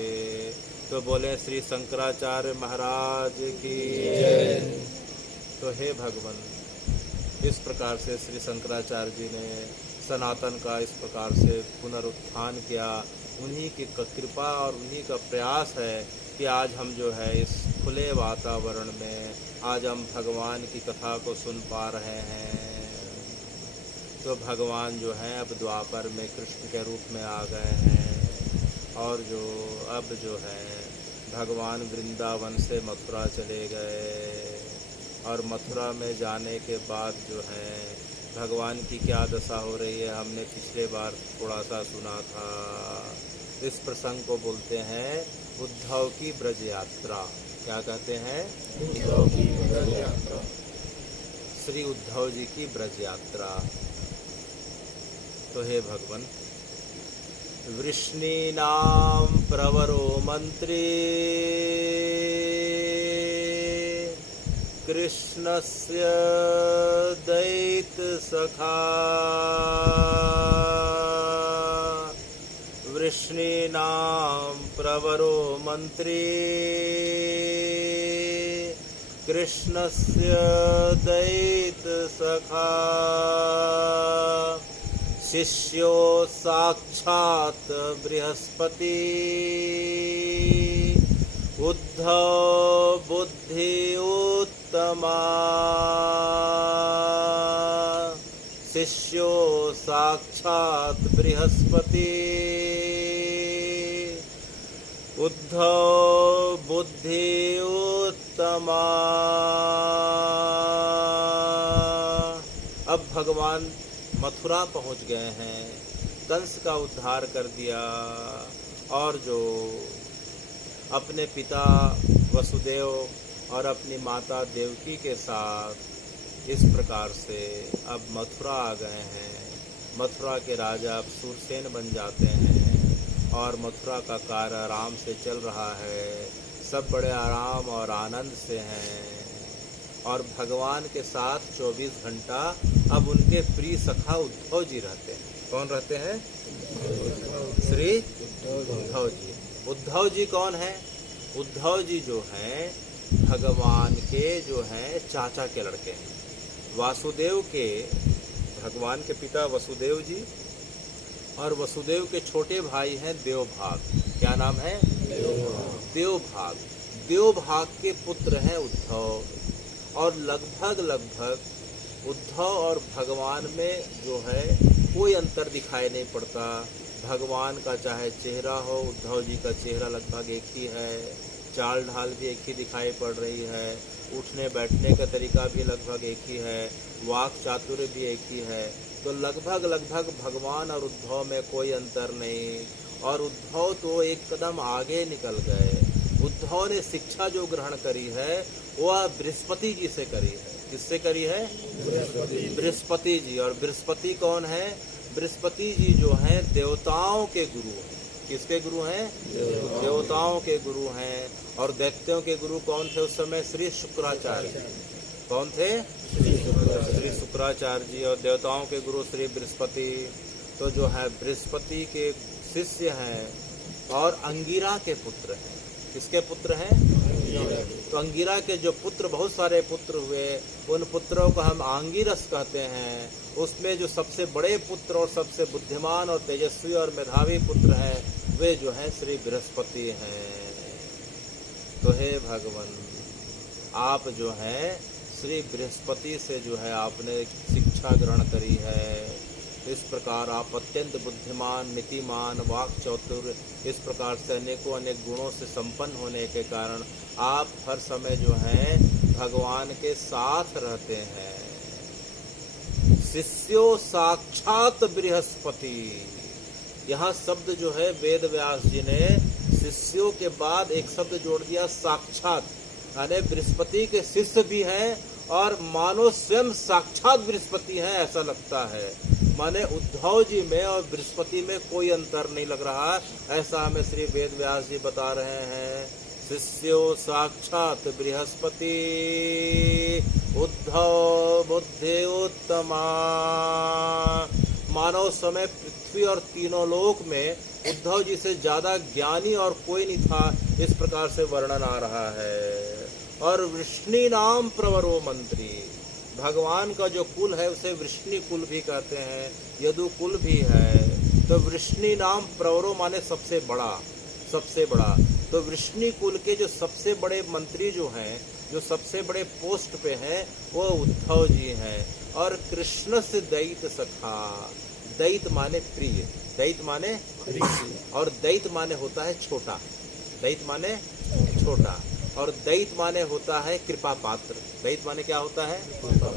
तो बोले श्री शंकराचार्य महाराज की जय। तो हे भगवान, इस प्रकार से श्री शंकराचार्य जी ने सनातन का इस प्रकार से पुनरुत्थान किया। उन्हीं की कृपा और उन्हीं का प्रयास है कि आज हम जो है इस खुले वातावरण में आज हम भगवान की कथा को सुन पा रहे हैं। तो भगवान जो है अब द्वापर में कृष्ण के रूप में आ गए हैं और जो अब जो है भगवान वृंदावन से मथुरा चले गए और मथुरा में जाने के बाद जो है भगवान की क्या दशा हो रही है हमने पिछले बार थोड़ा सा सुना था। इस प्रसंग को बोलते हैं उद्धव की ब्रज यात्रा। क्या कहते हैं? उद्धव की ब्रज यात्रा। श्री उद्धव जी की ब्रज यात्रा। तो हे भगवान, वृष्णीनां प्रवरो मंत्री कृष्णस्य दैत सखा। वृष्णीनां प्रवरो मंत्री कृष्णस्य दैत सखा। शिष्यो साक्षात् बृहस्पति उद्धव बुद्धि उत्तमा। शिष्यो साक्षात् बृहस्पति उद्धव बुद्धि उत्तमा। अब भगवान मथुरा पहुंच गए हैं, कंस का उद्धार कर दिया और जो अपने पिता वसुदेव और अपनी माता देवकी के साथ इस प्रकार से अब मथुरा आ गए हैं। मथुरा के राजा अब सूरसेन बन जाते हैं और मथुरा का कार्य आराम से चल रहा है। सब बड़े आराम और आनंद से हैं और भगवान के साथ 24 घंटा अब उनके प्रिय सखा उद्धव जी रहते हैं। कौन रहते हैं? श्री उद्धव जी। उद्धव जी कौन है? उद्धव जी जो हैं भगवान के जो हैं चाचा के लड़के हैं। वासुदेव के, भगवान के पिता वसुदेव जी और वसुदेव के छोटे भाई हैं देवभाग। क्या नाम है? देवभाग। देवभाग के पुत्र हैं उद्धव। और लगभग उद्धव और भगवान में जो है कोई अंतर दिखाई नहीं पड़ता। भगवान का चाहे चेहरा हो, उद्धव जी का चेहरा लगभग एक ही है, चाल ढाल भी एक ही दिखाई पड़ रही है, उठने बैठने का तरीका भी लगभग एक ही है, वाक चातुर्य भी एक ही है। तो लगभग भगवान और उद्धव में कोई अंतर नहीं। और उद्धव तो एक कदम आगे निकल गए। उद्धव ने शिक्षा जो ग्रहण करी है वह बृहस्पति जी से करी है। किससे करी है? बृहस्पति जी। और बृहस्पति कौन है? बृहस्पति जी जो हैं देवताओं के गुरु हैं। किसके गुरु हैं? देवताओं के गुरु हैं। और दैत्यों के गुरु कौन थे उस समय? श्री शुक्राचार्य। कौन थे? श्री शुक्राचार्य जी। और देवताओं के गुरु श्री बृहस्पति। तो जो है बृहस्पति के शिष्य हैं और अंगिरा के पुत्र हैं। किसके पुत्र हैं? तो अंगिरा के जो पुत्र, बहुत सारे पुत्र हुए, उन पुत्रों को हम आंगिरस कहते हैं। उसमें जो सबसे बड़े पुत्र और सबसे बुद्धिमान और तेजस्वी और मेधावी पुत्र हैं वे जो हैं श्री बृहस्पति हैं। तो हे भगवान, आप जो हैं श्री बृहस्पति से जो है आपने शिक्षा ग्रहण करी है। इस प्रकार आप अत्यंत बुद्धिमान, नीतिमान, वाक चातुर, इस प्रकार से अनेक गुणों से संपन्न होने के कारण आप हर समय जो हैं भगवान के साथ रहते हैं। शिष्यो साक्षात बृहस्पति। यहाँ शब्द जो है वेद व्यास जी ने शिष्यों के बाद एक शब्द जोड़ दिया, साक्षात। यानी बृहस्पति के शिष्य भी हैं और मानो स्वयं साक्षात बृहस्पति हैं ऐसा लगता है। माने उद्धव जी में और बृहस्पति में कोई अंतर नहीं लग रहा, ऐसा हमें श्री वेद व्यास जी बता रहे हैं। शिष्यो साक्षात बृहस्पति उद्धव बुद्धि उत्तमा। मानव समय पृथ्वी और तीनों लोक में उद्धव जी से ज्यादा ज्ञानी और कोई नहीं था, इस प्रकार से वर्णन आ रहा है। और वृष्णि नाम प्रवरो मंत्री। भगवान का जो कुल है उसे वृष्णि कुल भी कहते हैं, यदु कुल भी है। तो वृष्णि नाम प्रवरो माने सबसे बड़ा, सबसे बड़ा। तो वृष्णि कुल के जो सबसे बड़े मंत्री जो हैं, जो सबसे बड़े पोस्ट पे हैं, वो उद्धव जी हैं। और कृष्ण से दैत सखा। दैत माने प्रिय, दैत माने और दैत माने होता है छोटा। दैत माने छोटा और दैत माने होता है कृपा पात्र। दैत माने क्या होता है?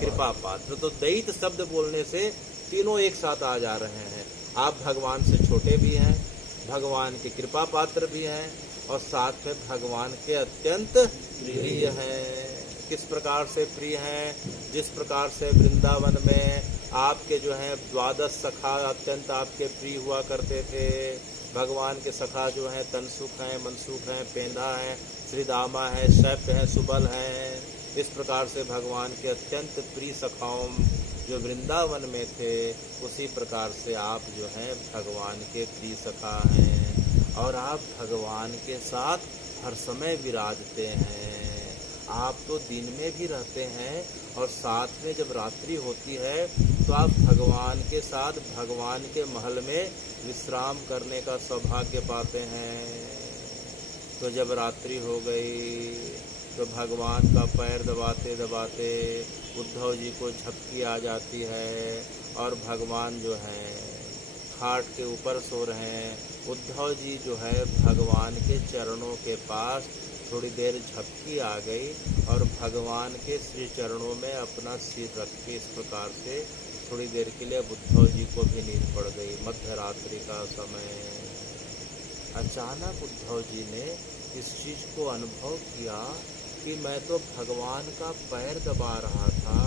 कृपा पात्र। तो दैत शब्द बोलने से तीनों एक साथ आ जा रहे हैं। आप भगवान से छोटे भी हैं, भगवान के कृपा पात्र भी हैं और साथ में भगवान के अत्यंत प्रिय हैं। किस प्रकार से प्रिय हैं? जिस प्रकार से वृंदावन में आपके जो हैं 12 सखा अत्यंत आपके प्रिय हुआ करते थे। भगवान के सखा जो हैं तनसुख हैं, मनसुख हैं, पेंधा हैं, श्रीदामा है, शैप्य है, सुबल हैं। इस प्रकार से भगवान के अत्यंत प्रिय सखाओं जो वृंदावन में थे, उसी प्रकार से आप जो हैं भगवान के प्रिय सखा हैं और आप भगवान के साथ हर समय विराजते हैं। आप तो दिन में भी रहते हैं और साथ में जब रात्रि होती है तो आप भगवान के साथ भगवान के महल में विश्राम करने का सौभाग्य पाते हैं। तो जब रात्रि हो गई तो भगवान का पैर दबाते दबाते उद्धव जी को झपकी आ जाती है और भगवान जो हैं खाट के ऊपर सो रहे हैं। उद्धव जी जो है भगवान के चरणों के पास थोड़ी देर झपकी आ गई और भगवान के श्री चरणों में अपना सिर रख के इस प्रकार से थोड़ी देर के लिए उद्धव जी को भी नींद पड़ गई। मध्य रात्रि का समय। अचानक उद्धव जी ने इस चीज़ को अनुभव किया कि मैं तो भगवान का पैर दबा रहा था,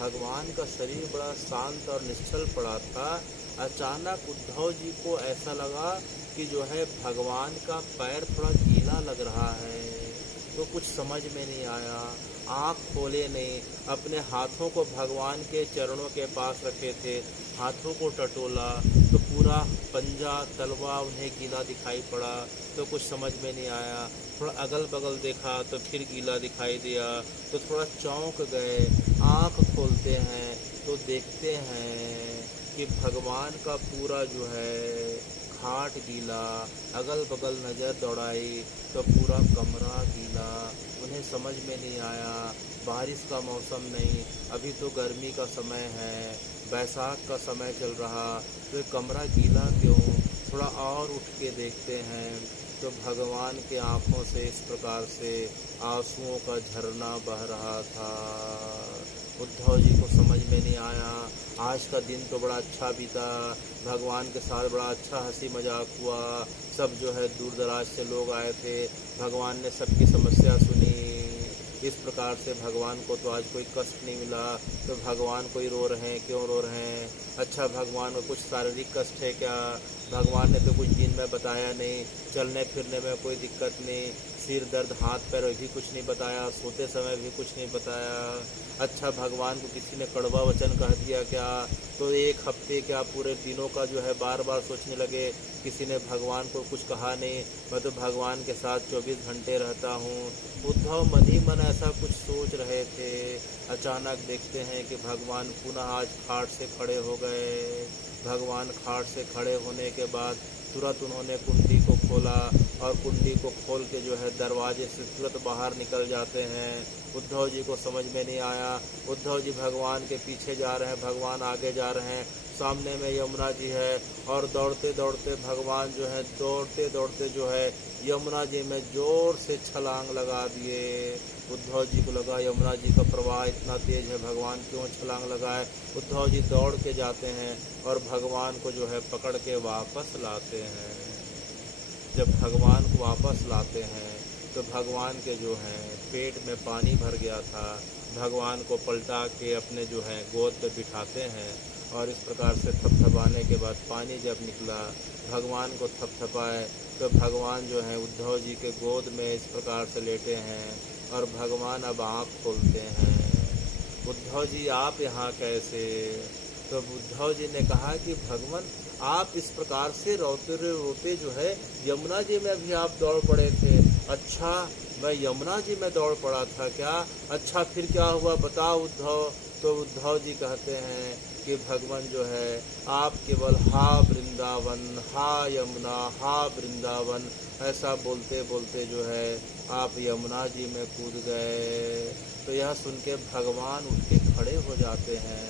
भगवान का शरीर बड़ा शांत और निश्चल पड़ा था। अचानक उद्धव जी को ऐसा लगा कि जो है भगवान का पैर थोड़ा गीला लग रहा है। तो कुछ समझ में नहीं आया, आँख खोले नहीं, अपने हाथों को भगवान के चरणों के पास रखे थे, हाथों को टटोला तो पूरा पंजा तलवा उन्हें गीला दिखाई पड़ा, तो कुछ समझ में नहीं आया। थोड़ा अगल बगल देखा तो फिर गीला दिखाई दिया, तो थोड़ा चौंक गए। आँख खोलते हैं तो देखते हैं कि भगवान का पूरा जो है खाट गीला, अगल बगल नज़र दौड़ाई तो पूरा कमरा गीला। उन्हें समझ में नहीं आया, बारिश का मौसम नहीं, अभी तो गर्मी का समय है, बैसाख का समय चल रहा, तो कमरा गीला क्यों? थोड़ा और उठ के देखते हैं तो भगवान के आँखों से इस प्रकार से आंसुओं का झरना बह रहा था। उद्धव जी को समझ में नहीं आया, आज का दिन तो बड़ा अच्छा बीता, भगवान के साथ बड़ा अच्छा हंसी मजाक हुआ, सब जो है दूर दराज से लोग आए थे, भगवान ने सबकी समस्या सुनी। इस प्रकार से भगवान को तो आज कोई कष्ट नहीं मिला, तो भगवान कोई रो रहे हैं, क्यों रो रहे हैं? अच्छा, भगवान को कुछ शारीरिक कष्ट है क्या? भगवान ने तो कुछ दिन में बताया नहीं, चलने फिरने में कोई दिक्कत नहीं, सिर दर्द हाथ पैर भी कुछ नहीं बताया, सोते समय भी कुछ नहीं बताया। अच्छा, भगवान को किसी ने कड़वा वचन कह दिया क्या? तो एक हफ्ते क्या पूरे दिनों का जो है बार बार सोचने लगे, किसी ने भगवान को कुछ कहा नहीं, मैं तो भगवान के साथ 24 घंटे रहता हूँ। उद्धव मन ही मन ऐसा कुछ सोच रहे थे, अचानक देखते हैं कि भगवान पुनः आज खाट से खड़े हो गए। भगवान खाट से खड़े होने के बाद तुरंत उन्होंने कुंडी को खोला और कुंडी को खोल के जो है दरवाजे से तुरंत बाहर निकल जाते हैं। उद्धव जी को समझ में नहीं आया, उद्धव जी भगवान के पीछे जा रहे हैं, भगवान आगे जा रहे हैं, सामने में यमुना जी है और दौड़ते दौड़ते भगवान जो है दौड़ते दौड़ते जो है यमुना जी में जोर से छलांग लगा दिए। उद्धव जी को लगा यमुना जी का प्रवाह इतना तेज है, भगवान क्यों छलांग लगाए? उद्धव जी दौड़ के जाते हैं और भगवान को जो है पकड़ के वापस लाते हैं। जब भगवान को वापस लाते हैं तो भगवान के जो है पेट में पानी भर गया था, भगवान को पलटा के अपने जो है गोद पे बिठाते हैं और इस प्रकार से थपथपाने के बाद पानी जब निकला, भगवान को थपथपाए तो भगवान जो है उद्धव जी के गोद में इस प्रकार से लेटे हैं और भगवान अब आँख खोलते हैं। उद्धव जी आप यहाँ कैसे? तो उद्धव जी ने कहा कि भगवान आप इस प्रकार से रोते रोते जो है यमुना जी में भी आप दौड़ पड़े थे। अच्छा, मैं यमुना जी में दौड़ पड़ा था क्या? अच्छा, फिर क्या हुआ बताओ उद्धव। तो उद्धव जी कहते हैं कि भगवान जो है आप केवल हा वृंदावन, हा यमुना, हा वृंदावन ऐसा बोलते बोलते जो है आप यमुना जी में कूद गए। तो यह सुन के भगवान उठ के खड़े हो जाते हैं,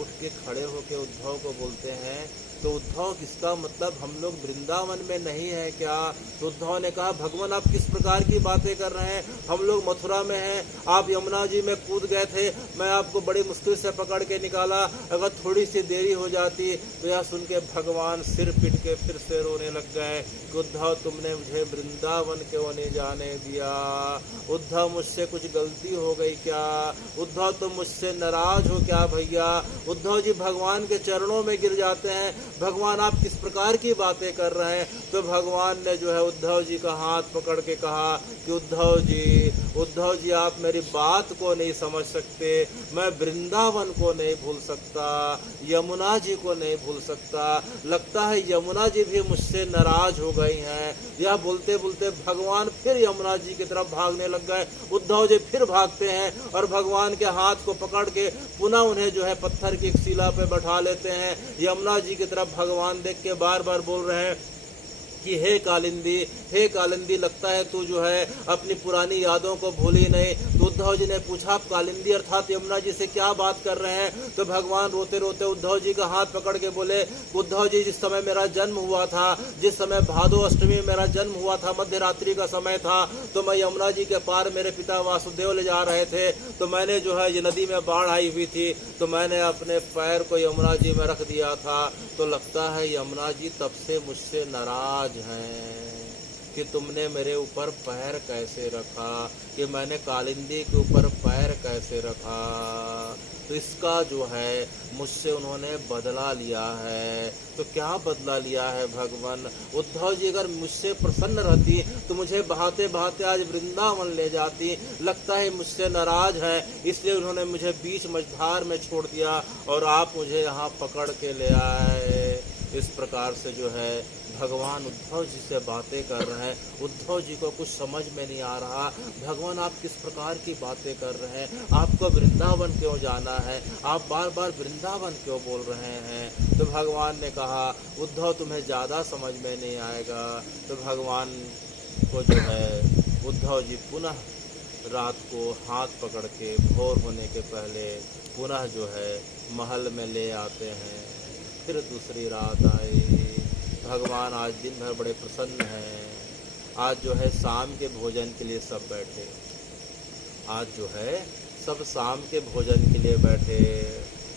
उठ के खड़े होकर उद्धव को बोलते हैं, तो उद्धव इसका मतलब हम लोग वृंदावन में नहीं है क्या? तो उद्धव ने कहा भगवान आप किस प्रकार की बातें कर रहे हैं, हम लोग मथुरा में हैं, आप यमुना जी में कूद गए थे, मैं आपको बड़ी मुश्किल से पकड़ के निकाला, अगर थोड़ी सी देरी हो जाती। तो यह सुन के भगवान सिर पिट के फिर से रोने लग गए कि उद्धव तुमने मुझे वृंदावन क्यों नहीं जाने दिया? उद्धव मुझसे कुछ गलती हो गई क्या? उद्धव तुम मुझसे नाराज हो क्या भैया? उद्धव जी भगवान के चरणों में गिर जाते हैं, भगवान आप किस प्रकार की बातें कर रहे हैं? तो भगवान ने जो है उद्धव जी का हाथ पकड़ के कहा कि उद्धव जी आप मेरी बात को नहीं समझ सकते, मैं वृंदावन को नहीं भूल सकता, यमुना जी को नहीं भूल सकता, लगता है यमुना जी भी मुझसे नाराज हो गई हैं। यह बोलते बोलते भगवान फिर यमुना जी की तरफ भागने लग गए। उद्धव जी फिर भागते हैं और भगवान के हाथ को पकड़ के पुनः उन्हें जो है पत्थर की एक शिला पे बैठा लेते हैं। यमुना जी की तरफ भगवान देख के बार बार बोल रहे हैं कि हे कालिंदी लगता है तू जो है अपनी पुरानी यादों को भूली नहीं। तो उद्धव जी ने पूछा आप कालिंदी अर्थात यमुना जी से क्या बात कर रहे हैं? तो भगवान रोते रोते उद्धव जी का हाथ पकड़ के बोले उद्धव जी जिस समय मेरा जन्म हुआ था, जिस समय भादो अष्टमी में मेरा जन्म हुआ था, मध्य रात्रि का समय था, तो मैं यमुना जी के पार मेरे पिता वासुदेव ले जा रहे थे, तो मैंने जो है ये नदी में बाढ़ आई हुई थी, तो मैंने अपने पैर को यमुना जी में रख दिया था, तो लगता है यमुना जी तब से मुझसे नाराज हैं। कि तुमने मेरे ऊपर पैर कैसे रखा, कि मैंने कालिंदी के ऊपर पैर कैसे रखा। तो इसका जो है मुझसे उन्होंने बदला लिया है। तो क्या बदला लिया है भगवान? उद्धव जी अगर मुझसे प्रसन्न रहती तो मुझे बहाते बहाते आज वृंदावन ले जाती। लगता है मुझसे नाराज है, इसलिए उन्होंने मुझे बीच मझधार में छोड़ दिया और आप मुझे यहाँ पकड़ के ले आए। इस प्रकार से जो है भगवान उद्धव जी से बातें कर रहे हैं। उद्धव जी को कुछ समझ में नहीं आ रहा, भगवान आप किस प्रकार की बातें कर रहे हैं, आपको वृंदावन क्यों जाना है, आप बार बार वृंदावन क्यों बोल रहे हैं। तो भगवान ने कहा उद्धव तुम्हें ज़्यादा समझ में नहीं आएगा। तो भगवान को जो है उद्धव जी पुनः रात को हाथ पकड़ के भोर होने के पहले पुनः जो है महल में ले आते हैं। फिर दूसरी रात आई। भगवान आज दिन भर बड़े प्रसन्न हैं। आज जो है शाम के भोजन के लिए सब बैठे। आज जो है सब शाम के भोजन के लिए बैठे।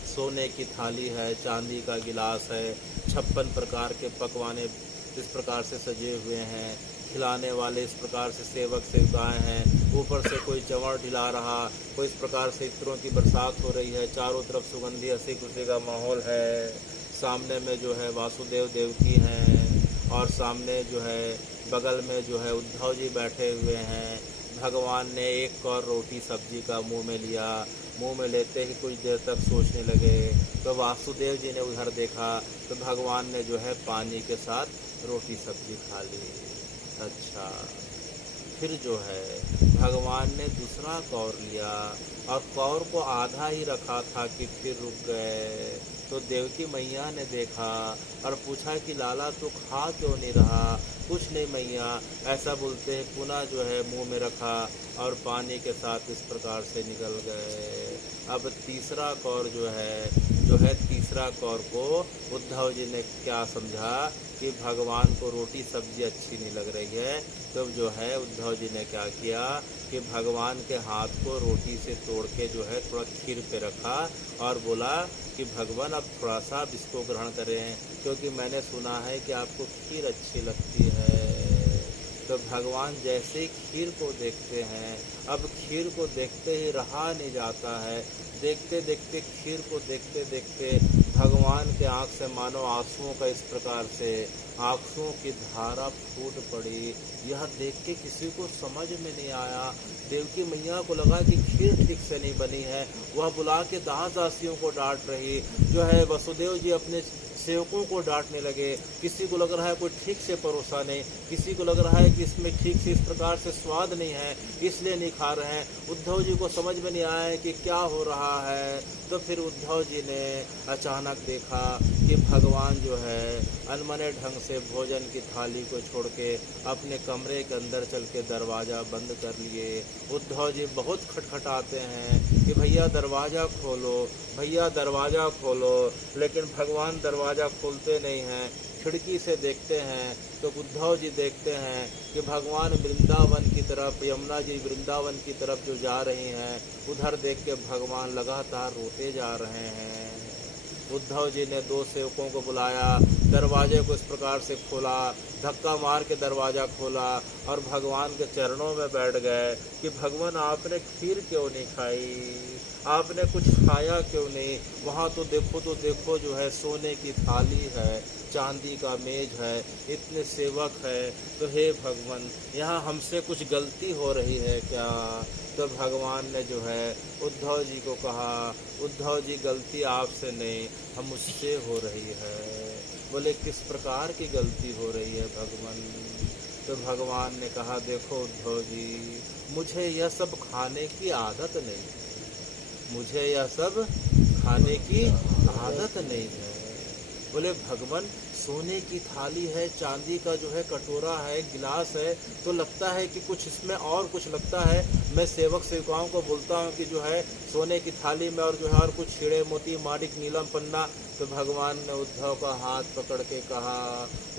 सोने की थाली है, चांदी का गिलास है, 56 प्रकार के पकवाने इस प्रकार से सजे हुए हैं। खिलाने वाले इस प्रकार से सेवक सेविकाएं हैं। ऊपर से कोई चंवर ढिला रहा, कोई इस प्रकार से इत्रों की बरसात हो रही है। चारों तरफ सुगंधी हंसी खुशी का माहौल है। सामने में जो है वासुदेव देवकी हैं और सामने जो है बगल में जो है उद्धव जी बैठे हुए हैं। भगवान ने एक और रोटी सब्जी का मुंह में लिया। मुंह में लेते ही कुछ देर तक सोचने लगे। तो वासुदेव जी ने उधर देखा तो भगवान ने जो है पानी के साथ रोटी सब्जी खा ली। अच्छा, फिर जो है भगवान ने दूसरा कौर लिया और कौर को आधा ही रखा था कि फिर रुक गए। तो देवकी मैया ने देखा और पूछा कि लाला तो खा क्यों नहीं रहा। कुछ नहीं मैया, ऐसा बोलते हैं पुनः जो है मुंह में रखा और पानी के साथ इस प्रकार से निकल गए। अब तीसरा कौर जो है तीसरा कौर को उद्धव जी ने क्या समझा कि भगवान को रोटी सब्जी अच्छी नहीं लग रही है। तब जो है उद्धव जी ने क्या किया कि भगवान के हाथ को रोटी से तोड़ के जो है थोड़ा खीर पे रखा और बोला कि भगवान अब थोड़ा सा अब इसको ग्रहण करें, क्योंकि मैंने सुना है कि आपको खीर अच्छी लगती है। तो भगवान जैसे ही खीर को देखते हैं, अब खीर को देखते ही रहा नहीं जाता है। देखते देखते खीर को देखते देखते भगवान के आँख से मानो आंसुओं का इस प्रकार से आंसुओं की धारा फूट पड़ी। यह देख के किसी को समझ में नहीं आया। देवकी मैया को लगा कि खीर ठीक से नहीं बनी है। वह बुला के दास दासियों को डांट रही। जो है वसुदेव जी अपने सेवकों को डांटने लगे। किसी को लग रहा है कोई ठीक से परोसा नहीं, किसी को लग रहा है कि इसमें ठीक से इस प्रकार से स्वाद नहीं है, इसलिए नहीं खा रहे हैं। उद्धव जी को समझ में नहीं आया कि क्या हो रहा है। तो फिर उद्धव जी ने अचानक देखा कि भगवान जो है अनमने ढंग से भोजन की थाली को छोड़ के अपने कमरे के अंदर चल के दरवाज़ा बंद कर लिए। उद्धव जी बहुत खटखटाते हैं कि भैया दरवाज़ा खोलो, भैया दरवाज़ा खोलो, लेकिन भगवान दरवाज़ा खोलते नहीं हैं। खिड़की से देखते हैं तो उद्धव जी देखते हैं कि भगवान वृंदावन की तरफ, यमुना जी वृंदावन की तरफ जो जा रही हैं, उधर देख के भगवान लगातार रोते जा रहे हैं। उद्धव जी ने दो सेवकों को बुलाया, दरवाजे को इस प्रकार से खोला, धक्का मार के दरवाज़ा खोला और भगवान के चरणों में बैठ गए कि भगवान आपने खीर क्यों नहीं खाई, आपने कुछ खाया क्यों नहीं। वहाँ तो देखो जो है सोने की थाली है, चांदी का मेज है, इतने सेवक है। तो हे भगवान, यहाँ हमसे कुछ गलती हो रही है क्या? तो भगवान ने जो है उद्धव जी को कहा, उद्धव जी गलती आपसे नहीं, हम मुझसे हो रही है। बोले किस प्रकार की गलती हो रही है भगवान? तो भगवान ने कहा देखो उद्धव जी, मुझे यह सब खाने की आदत नहीं, मुझे यह सब खाने की आदत नहीं है। बोले भगवान सोने की थाली है, चांदी का जो है कटोरा है, गिलास है, तो लगता है कि कुछ इसमें और कुछ लगता है। मैं सेवक सेविकाओं को बोलता हूँ कि जो है सोने की थाली में और जो है और कुछ हीरे मोती माणिक नीलम पन्ना। तो भगवान ने उद्धव का हाथ पकड़ के कहा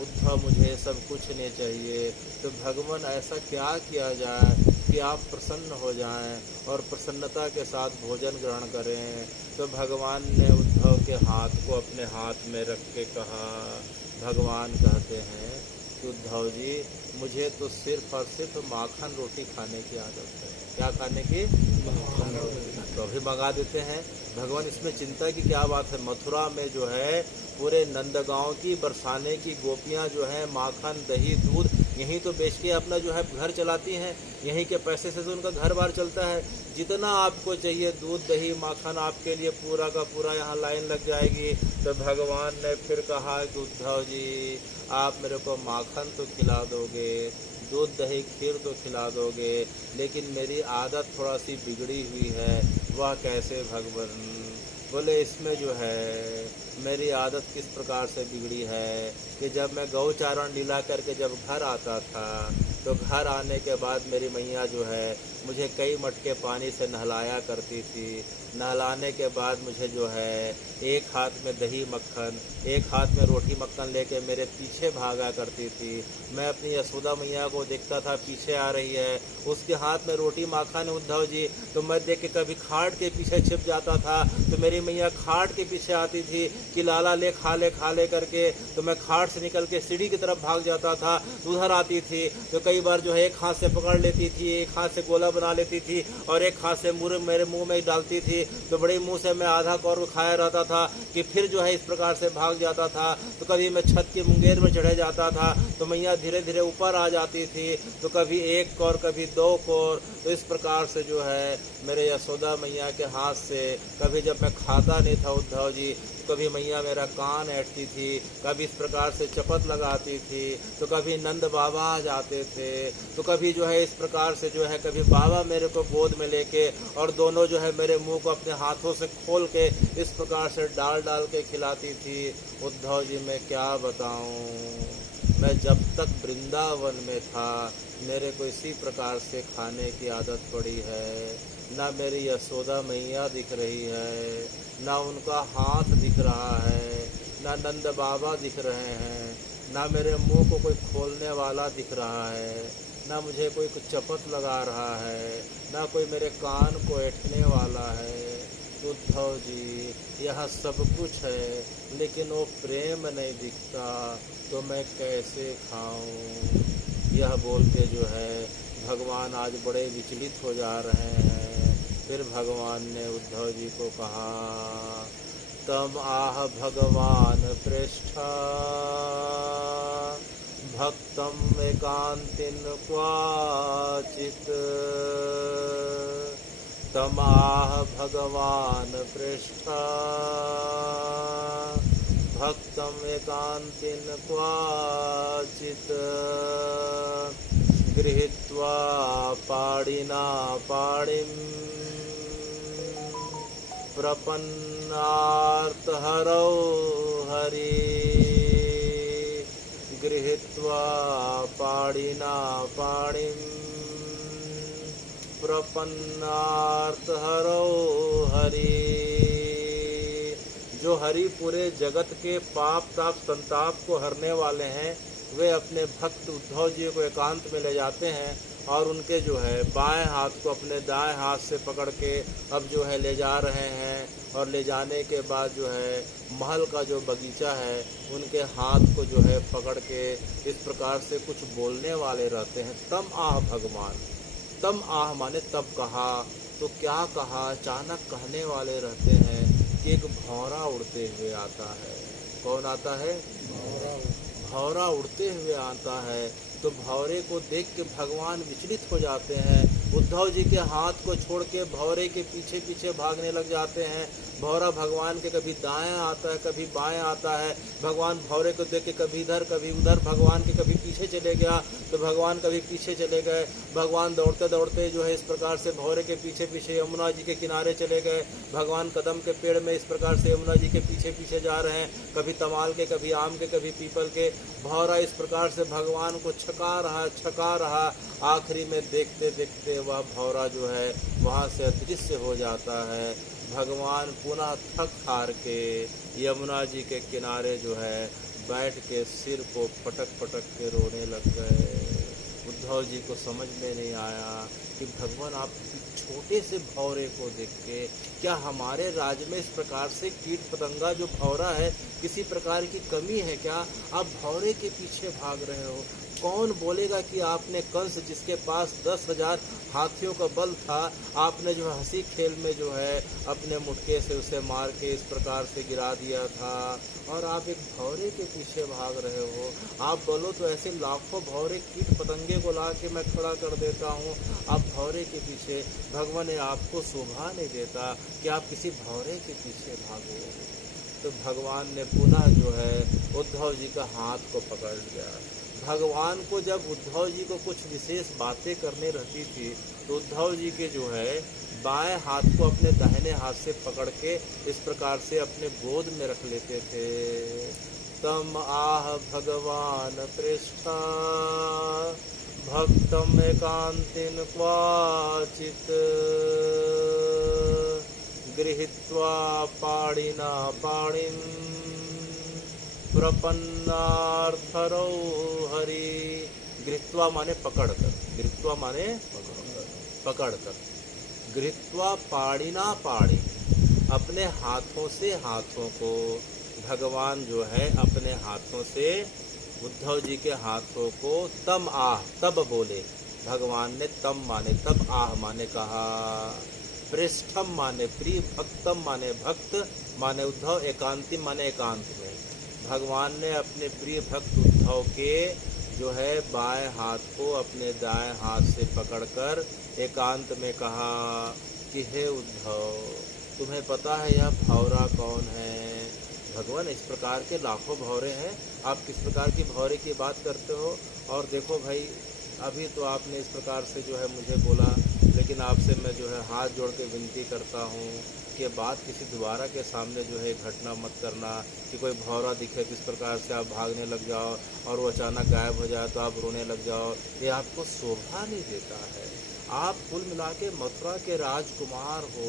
उद्धव मुझे सब कुछ नहीं चाहिए। तो भगवान ऐसा क्या किया जाए कि आप प्रसन्न हो जाएं और प्रसन्नता के साथ भोजन ग्रहण करें। तो भगवान ने उद्धव के हाथ को अपने हाथ में रख के कहा, भगवान कहते हैं कि उद्धव जी मुझे तो सिर्फ और सिर्फ माखन रोटी खाने की आदत है। क्या खाने की? तो अभी मंगा देते हैं। भगवान इसमें चिंता की क्या बात है। मथुरा में जो है पूरे नंदगांव की बरसाने की गोपियां जो है माखन दही दूध यहीं तो बेच के अपना जो है घर चलाती हैं। यहीं के पैसे से तो उनका घर बार चलता है। जितना आपको चाहिए दूध दही माखन आपके लिए पूरा का पूरा यहाँ लाइन लग जाएगी। तो भगवान ने फिर कहा कि उद्धव जी आप मेरे को माखन तो खिला दोगे, दूध दही खीर तो खिला दोगे, लेकिन मेरी आदत थोड़ा सी बिगड़ी हुई है। वह कैसे भगवान? बोले इसमें जो है मेरी आदत किस प्रकार से बिगड़ी है कि जब मैं गौचारण लीला करके जब घर आता था तो घर आने के बाद मेरी मैया जो है मुझे कई मटके पानी से नहलाया करती थी। नहलाने के बाद मुझे जो है एक हाथ में दही मक्खन एक हाथ में रोटी मक्खन लेके मेरे पीछे भागा करती थी। मैं अपनी यशोदा मैया को देखता था पीछे आ रही है, उसके हाथ में रोटी माखन है उद्धव जी, तो मैं देख के कभी खाट के पीछे छिप जाता था। तो मेरी मैया खाट के पीछे आती थी कि लाला ले खा ले करके। तो मैं खाट से निकल के सीढ़ी की तरफ भाग जाता था। उधर आती थी तो कई बार जो है एक हाथ से पकड़ लेती थी, एक हाथ से गोला बना लेती थी और एक हाथ से मेरे मुंह में डालती थी। तो बड़े मुंह से मैं आधा कौर खाया रहता था कि फिर जो है इस प्रकार से भाग जाता था। तो कभी मैं छत की मुंगेर में चढ़े जाता था तो मैया धीरे धीरे ऊपर आ जाती थी। तो कभी एक कौर कभी दो कौर। तो इस प्रकार से जो है मेरे यशोदा मैया के हाथ से कभी जब मैं खाता नहीं था उद्धव जी तो कभी मैया मेरा कान ऐंठती थी, कभी इस प्रकार से चपत लगाती थी, तो कभी नंद बाबा आ जाते थे, तो कभी जो है इस प्रकार से जो है कभी बाबा मेरे को गोद में लेके और दोनों जो है मेरे मुंह को अपने हाथों से खोल के इस प्रकार से डाल के खिलाती थी। उद्धव जी मैं क्या बताऊं, मैं जब तक वृंदावन में था मेरे को इसी प्रकार से खाने की आदत पड़ी है। ना मेरी यशोदा मैया दिख रही है, ना उनका हाथ दिख रहा है, ना नंद बाबा दिख रहे हैं, ना मेरे मुंह को कोई खोलने वाला दिख रहा है, ना मुझे कोई कुछ चपत लगा रहा है, ना कोई मेरे कान को ऐंठने वाला है। उद्धव जी यहाँ सब कुछ है लेकिन वो प्रेम नहीं दिखता, तो मैं कैसे खाऊं? यह बोल के जो है भगवान आज बड़े विचलित हो जा रहे हैं। फिर भगवान ने उद्धव जी को कहा, तम आह भगवान पृष्ठा भक्तम एकांतिन क्वाचित। तम आह भगवान पृष्ठा भक्तम एकांतिन क्वाचित। गृहीत्वा पाणिना पाणिं प्रपन्नार्तहरौ हरि। गृहीत्वा पाणिना पाणिं प्रपन्नार्तहरौ हरि। जो हरि पूरे जगत के पाप ताप संताप को हरने वाले हैं, वे अपने भक्त उद्धव जी को एकांत में ले जाते हैं और उनके जो है बाएं हाथ को अपने दाएं हाथ से पकड़ के अब जो है ले जा रहे हैं। और ले जाने के बाद जो है महल का जो बगीचा है उनके हाथ को जो है पकड़ के इस प्रकार से कुछ बोलने वाले रहते हैं। तम आह भगवान, तम आह माने तब कहा। तो क्या कहा? अचानक कहने वाले रहते हैं कि एक भौरा उड़ते हुए आता है। कौन आता है? भौरा उड़ते हुए आता है। तो भौरे को देख के भगवान विचलित हो जाते हैं। उद्धव जी के हाथ को छोड़ के भौरे के पीछे पीछे भागने लग जाते हैं। भौरा भगवान के कभी दाएं आता है कभी बाएं आता है। भगवान भौरे को देख के कभी इधर कभी उधर भगवान के कभी पीछे चले गया तो भगवान कभी पीछे चले गए। भगवान दौड़ते दौड़ते जो है इस प्रकार से भौरे के पीछे पीछे यमुना जी के किनारे चले गए। भगवान कदम के पेड़ में इस प्रकार से यमुना जी के पीछे पीछे जा रहे हैं, कभी तमाल के कभी आम के कभी पीपल के। भौरा इस प्रकार से भगवान को छका रहा। आखिरी में देखते देखते वह भौरा जो है वहाँ से अदृश्य हो जाता है। भगवान पुनः थक हार के यमुना जी के किनारे जो है बैठ के सिर को पटक पटक के रोने लग गए। उद्धव जी को समझ में नहीं आया कि भगवान आप छोटे से भौरे को देख के, क्या हमारे राज्य में इस प्रकार से कीट पतंगा जो भौरा है, किसी प्रकार की कमी है क्या? आप भौरे के पीछे भाग रहे हो। कौन बोलेगा कि आपने कंस, जिसके पास 10,000 हाथियों का बल था, आपने जो हंसी खेल में जो है अपने मुटके से उसे मार के इस प्रकार से गिरा दिया था, और आप एक भौरे के पीछे भाग रहे हो। आप बोलो तो ऐसे लाखों भौरे कीट पतंगे को ला के मैं खड़ा कर देता हूँ। आप भौरे के पीछे, भगवान ने आपको शोभा नहीं देता कि आप किसी भौरे के पीछे भागो। तो भगवान ने पुनः जो है उद्धव जी का हाथ को पकड़ लिया। भगवान को जब उद्धव जी को कुछ विशेष बातें करने रहती थी तो उद्धव जी के जो है बाएं हाथ को अपने दाहिने हाथ से पकड़ के इस प्रकार से अपने गोद में रख लेते थे। तम आह भगवान पृष्ठा भक्तम एकांतिन क्वाचित गृहीत्वा पाणिना पाणिम प्रपन्नार्थरो हरि। गृहीत्वा माने पकड़कर, गृहीत्वा माने पकड़कर, गृहीत्वा पाणिना पाणि, अपने हाथों से हाथों को भगवान जो है अपने हाथों से उद्धव जी के हाथों को तम आह, तब बोले भगवान ने, तम माने तब, आह माने कहा, पृष्ठम माने प्रिय, भक्तम माने भक्त माने उद्धव, एकांति माने एकांत में। भगवान ने अपने प्रिय भक्त उद्धव के जो है बाएं हाथ को अपने दाएं हाथ से पकड़कर एकांत में कहा कि हे उद्धव, तुम्हें पता है यह भौरा कौन है? भगवान, इस प्रकार के लाखों भौरे हैं, आप किस प्रकार की भौरे की बात करते हो? और देखो भाई, अभी तो आपने इस प्रकार से जो है मुझे बोला, लेकिन आपसे मैं जो है हाथ जोड़ के विनती करता हूँ कि बात किसी दोबारा के सामने जो है घटना मत करना कि कोई भौरा दिखे तो इस प्रकार से आप भागने लग जाओ और वो अचानक गायब हो जाए तो आप रोने लग जाओ। ये आपको शोभा नहीं देता है। आप कुल मिला के मथुरा के राजकुमार हो।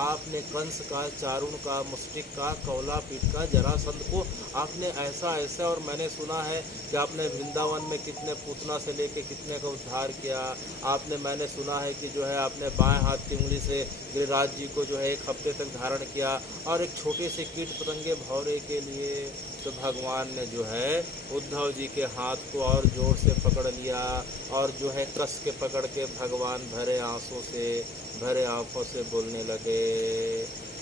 आपने कंस का, चारुण का, मुष्टिक का, कौलापीठ का, जरासंध को आपने ऐसा ऐसा, और मैंने सुना है कि आपने वृंदावन में कितने पूतना से लेके कितने का उद्धार किया। मैंने सुना है कि जो है आपने बाएं हाथ की उंगली से गिरिराज जी को जो है 1 हफ्ते तक धारण किया, और एक छोटे से कीट पतंगे भौरे के लिए। तो भगवान ने जो है उद्धव जी के हाथ को और जोर से पकड़ लिया, और जो है कस के पकड़ के भगवान भरे आंखों से बोलने लगे,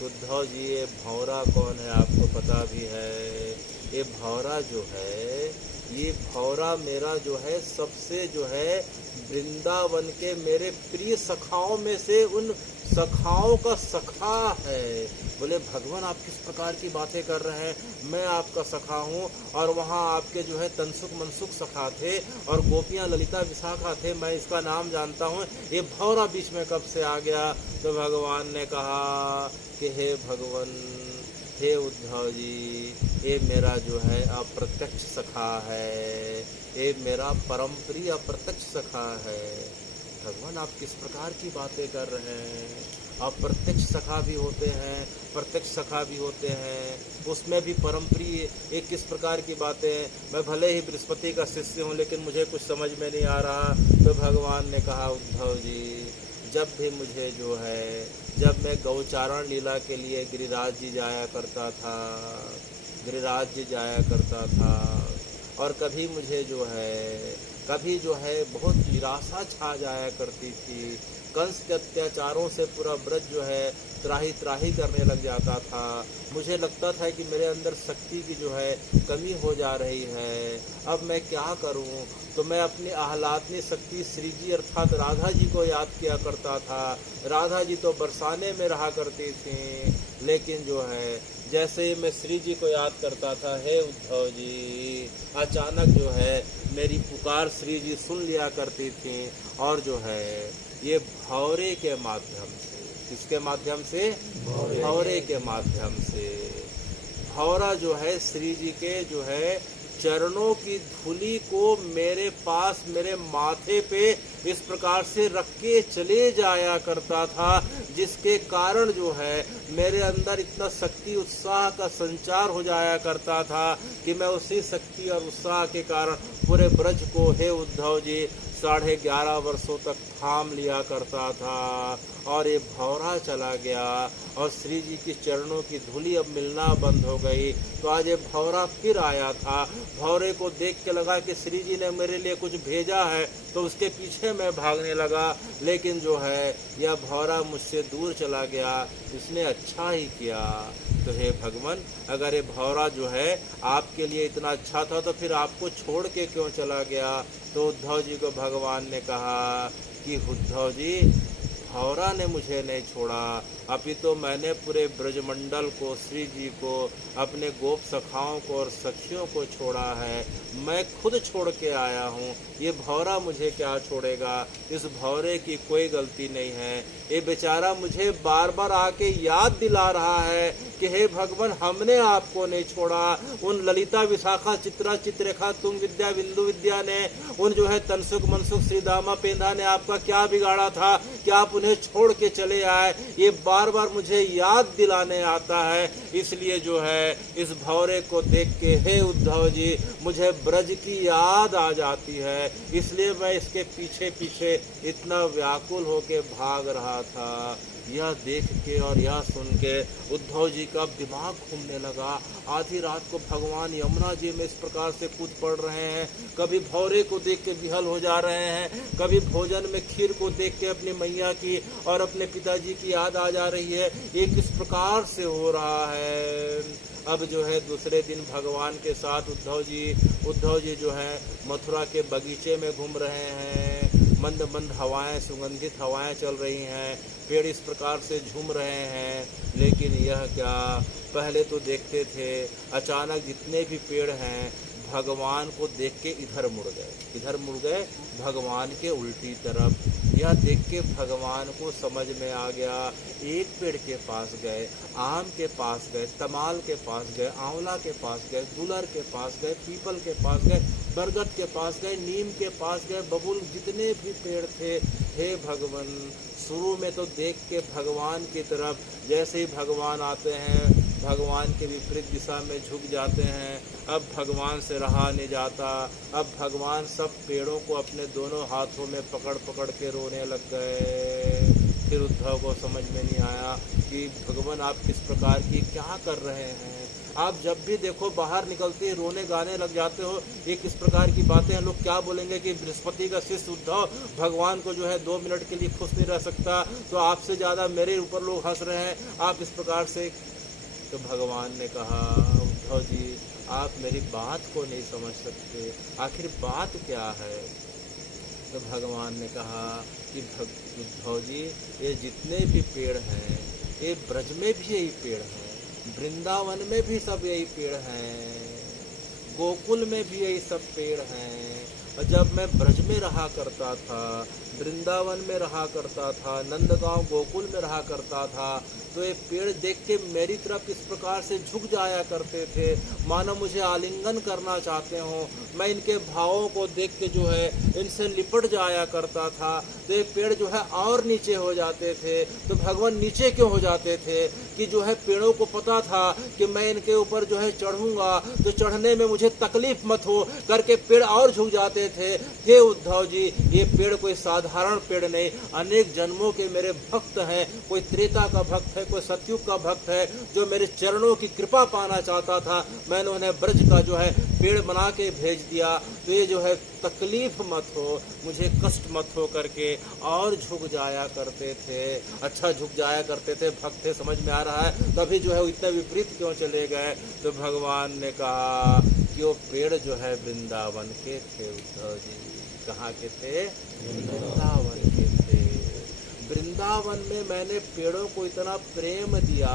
उद्धव जी ये भौरा कौन है आपको पता भी है? ये भौरा जो है, ये भौरा मेरा जो है सबसे जो है वृंदावन के मेरे प्रिय सखाओं में से उन सखाओं का सखा है। बोले भगवान, आप किस प्रकार की बातें कर रहे हैं? मैं आपका सखा हूँ, और वहाँ आपके जो है तनसुख मनसुख सखा थे, और गोपियाँ ललिता विशाखा थे, मैं इसका नाम जानता हूँ। ये भौरा बीच में कब से आ गया? तो भगवान ने कहा कि हे भगवान, हे उद्धव जी, ये मेरा जो है अप्रत्यक्ष सखा है, ये मेरा परम प्रिय अप्रत्यक्ष सखा है। भगवान, आप किस प्रकार की बातें कर रहे हैं? अप्रत्यक्ष सखा भी होते हैं, प्रत्यक्ष सखा भी होते हैं, उसमें भी परम प्रिय। ये किस प्रकार की बातें? मैं भले ही बृहस्पति का शिष्य हूँ, लेकिन मुझे कुछ समझ में नहीं आ रहा। तो भगवान ने कहा, उद्धव जी, जब भी मुझे जो है, जब मैं गौचारण लीला के लिए गिरिराज जी जाया करता था, और कभी मुझे जो है बहुत निराशा छा जाया करती थी। कंस के अत्याचारों से पूरा ब्रज जो है त्राही त्राही करने लग जाता था। मुझे लगता था कि मेरे अंदर शक्ति की जो है कमी हो जा रही है। अब मैं क्या करूं? तो मैं अपनी आह्लादनी शक्ति श्री जी अर्थात राधा जी को याद किया करता था। राधा जी तो बरसाने में रहा करती थी, लेकिन जो है जैसे ही मैं श्री जी को याद करता था, हे उद्धव जी, अचानक जो है मेरी पुकार श्री जी सुन लिया करती थी, और जो है ये भौरे के माध्यम से, किसके माध्यम से? भौरे के माध्यम से। भौरा जो है श्री जी के जो है चरणों की धूली को मेरे पास, मेरे माथे पे इस प्रकार से रख के चले जाया करता था, जिसके कारण जो है मेरे अंदर इतना शक्ति उत्साह का संचार हो जाया करता था कि मैं उसी शक्ति और उत्साह के कारण पूरे ब्रज को, हे उद्धव जी, 11.5 वर्षों तक थाम लिया करता था और ये भौरा चला गया और श्री जी की चरणों की धूली अब मिलना बंद हो गई। तो आज ये भौरा फिर आया था। भौरे को देख के लगा कि श्री जी ने मेरे लिए कुछ भेजा है, तो उसके पीछे मैं भागने लगा, लेकिन जो है यह भौरा मुझसे दूर चला गया। इसने अच्छा ही किया। तो हे भगवान, अगर ये भौरा जो है आपके लिए इतना अच्छा था तो फिर आपको छोड़ के क्यों चला गया? तो उद्धव जी को भगवान ने कहा कि उद्धव जी, भौरा ने मुझे नहीं छोड़ा, अपितु तो मैंने पूरे ब्रजमंडल को, श्री जी को, अपने गोप सखाओं को और सखियों को छोड़ा है। मैं खुद छोड़ के आया हूँ। ये भौरा मुझे क्या छोड़ेगा? इस भौरे की कोई गलती नहीं है। ये बेचारा मुझे बार बार आके याद दिला रहा है कि हे भगवान, हमने आपको नहीं छोड़ा। उन ललिता, विशाखा, चित्रा, चित्ररेखा, तुंग विद्या, बिंदु विद्या ने, उन जो है तनसुख, मनसुख, श्रीदामा, पेंधा ने आपका क्या बिगाड़ा था कि आप उन्हें छोड़ के चले आए? ये बार बार मुझे याद दिलाने आता है। इसलिए जो है इस भौरे को देख के हे उद्धव जी, मुझे ब्रज की याद आ जाती है। इसलिए मैं इसके पीछे पीछे इतना व्याकुल होके भाग रहा था। यह देख के और यह सुन के उद्धव जी का दिमाग घूमने लगा। आधी रात को भगवान यमुना जी में इस प्रकार से कूद पड़ रहे हैं, कभी भौरे को देख के विहल हो जा रहे हैं, कभी भोजन में खीर को देख के अपनी मैया की और अपने पिताजी की याद आ जा रही है। ये किस प्रकार से हो रहा है? अब जो है दूसरे दिन भगवान के साथ उद्धव जी जो है मथुरा के बगीचे में घूम रहे हैं। मंद मंद हवाएं, सुगंधित हवाएं चल रही हैं, पेड़ इस प्रकार से झूम रहे हैं। लेकिन यह क्या, पहले तो देखते थे, अचानक जितने भी पेड़ हैं भगवान को देख के इधर मुड़ गए, भगवान के उल्टी तरफ। यह देख के भगवान को समझ में आ गया। एक पेड़ के पास गए, आम के पास गए, तमाल के पास गए, आंवला के पास गए, गुलर के पास गए, पीपल के पास गए, बरगद के पास गए, नीम के पास गए, बबूल, जितने भी पेड़ थे। हे भगवान, शुरू में तो देख के भगवान की तरफ, जैसे ही भगवान आते हैं भगवान के विपरीत दिशा में झुक जाते हैं। अब भगवान से रहा नहीं जाता। अब भगवान सब पेड़ों को अपने दोनों हाथों में पकड़ पकड़ के रोने लग गए। फिर उद्धव को समझ में नहीं आया कि भगवान आप किस प्रकार की क्या कर रहे हैं? आप जब भी देखो बाहर निकलते रोने गाने लग जाते हो। ये किस प्रकार की बातें हैं? लोग क्या बोलेंगे कि बृहस्पति का शिष्य उद्धव भगवान को जो है 2 मिनट के लिए खुश नहीं रह सकता, तो आपसे ज़्यादा मेरे ऊपर लोग हंस रहे हैं, आप इस प्रकार से। तो भगवान ने कहा, उद्धव जी आप मेरी बात को नहीं समझ सकते, आखिर बात क्या है? तो भगवान ने कहा कि उद्धव जी, ये जितने भी पेड़ हैं, ये ब्रज में भी यही पेड़ हैं, वृंदावन में भी सब यही पेड़ हैं, गोकुल में भी यही सब पेड़ हैं। और जब मैं ब्रज में रहा करता था, वृंदावन में रहा करता था, नंदगांव गोकुल में रहा करता था, तो ये पेड़ देख के मेरी तरफ इस प्रकार से झुक जाया करते थे, मानो मुझे आलिंगन करना चाहते हों। मैं इनके भावों को देख के जो है इनसे लिपट जाया करता था। तो ये पेड़ जो है और नीचे हो जाते थे। तो भगवान नीचे क्यों हो जाते थे? कि जो है पेड़ों को पता था कि मैं इनके ऊपर जो है चढ़ूंगा तो चढ़ने में मुझे तकलीफ मत हो करके पेड़ और झुक जाते थे। हे उद्धव जी, ये पेड़ कोई साधारण पेड़ नहीं, अनेक जन्मों के मेरे भक्त हैं। कोई त्रेता का भक्त है, कोई सतयुग का भक्त है, जो मेरे चरणों की कृपा पाना चाहता था। मैंने उन्हें ब्रज का जो है पेड़ बना के भेज दिया। तो ये जो है तकलीफ मत हो, मुझे कष्ट मत हो करके और झुक जाया करते थे। अच्छा झुक जाया करते थे, भक्त थे, समझ में आ रहा है। तभी जो है इतने विपरीत क्यों चले गए? तो भगवान ने कहा कि वो पेड़ जो है वृंदावन के थे। उद्धव जी कहाँ के थे? वृंदावन के थे। वृंदावन में मैंने पेड़ों को इतना प्रेम दिया,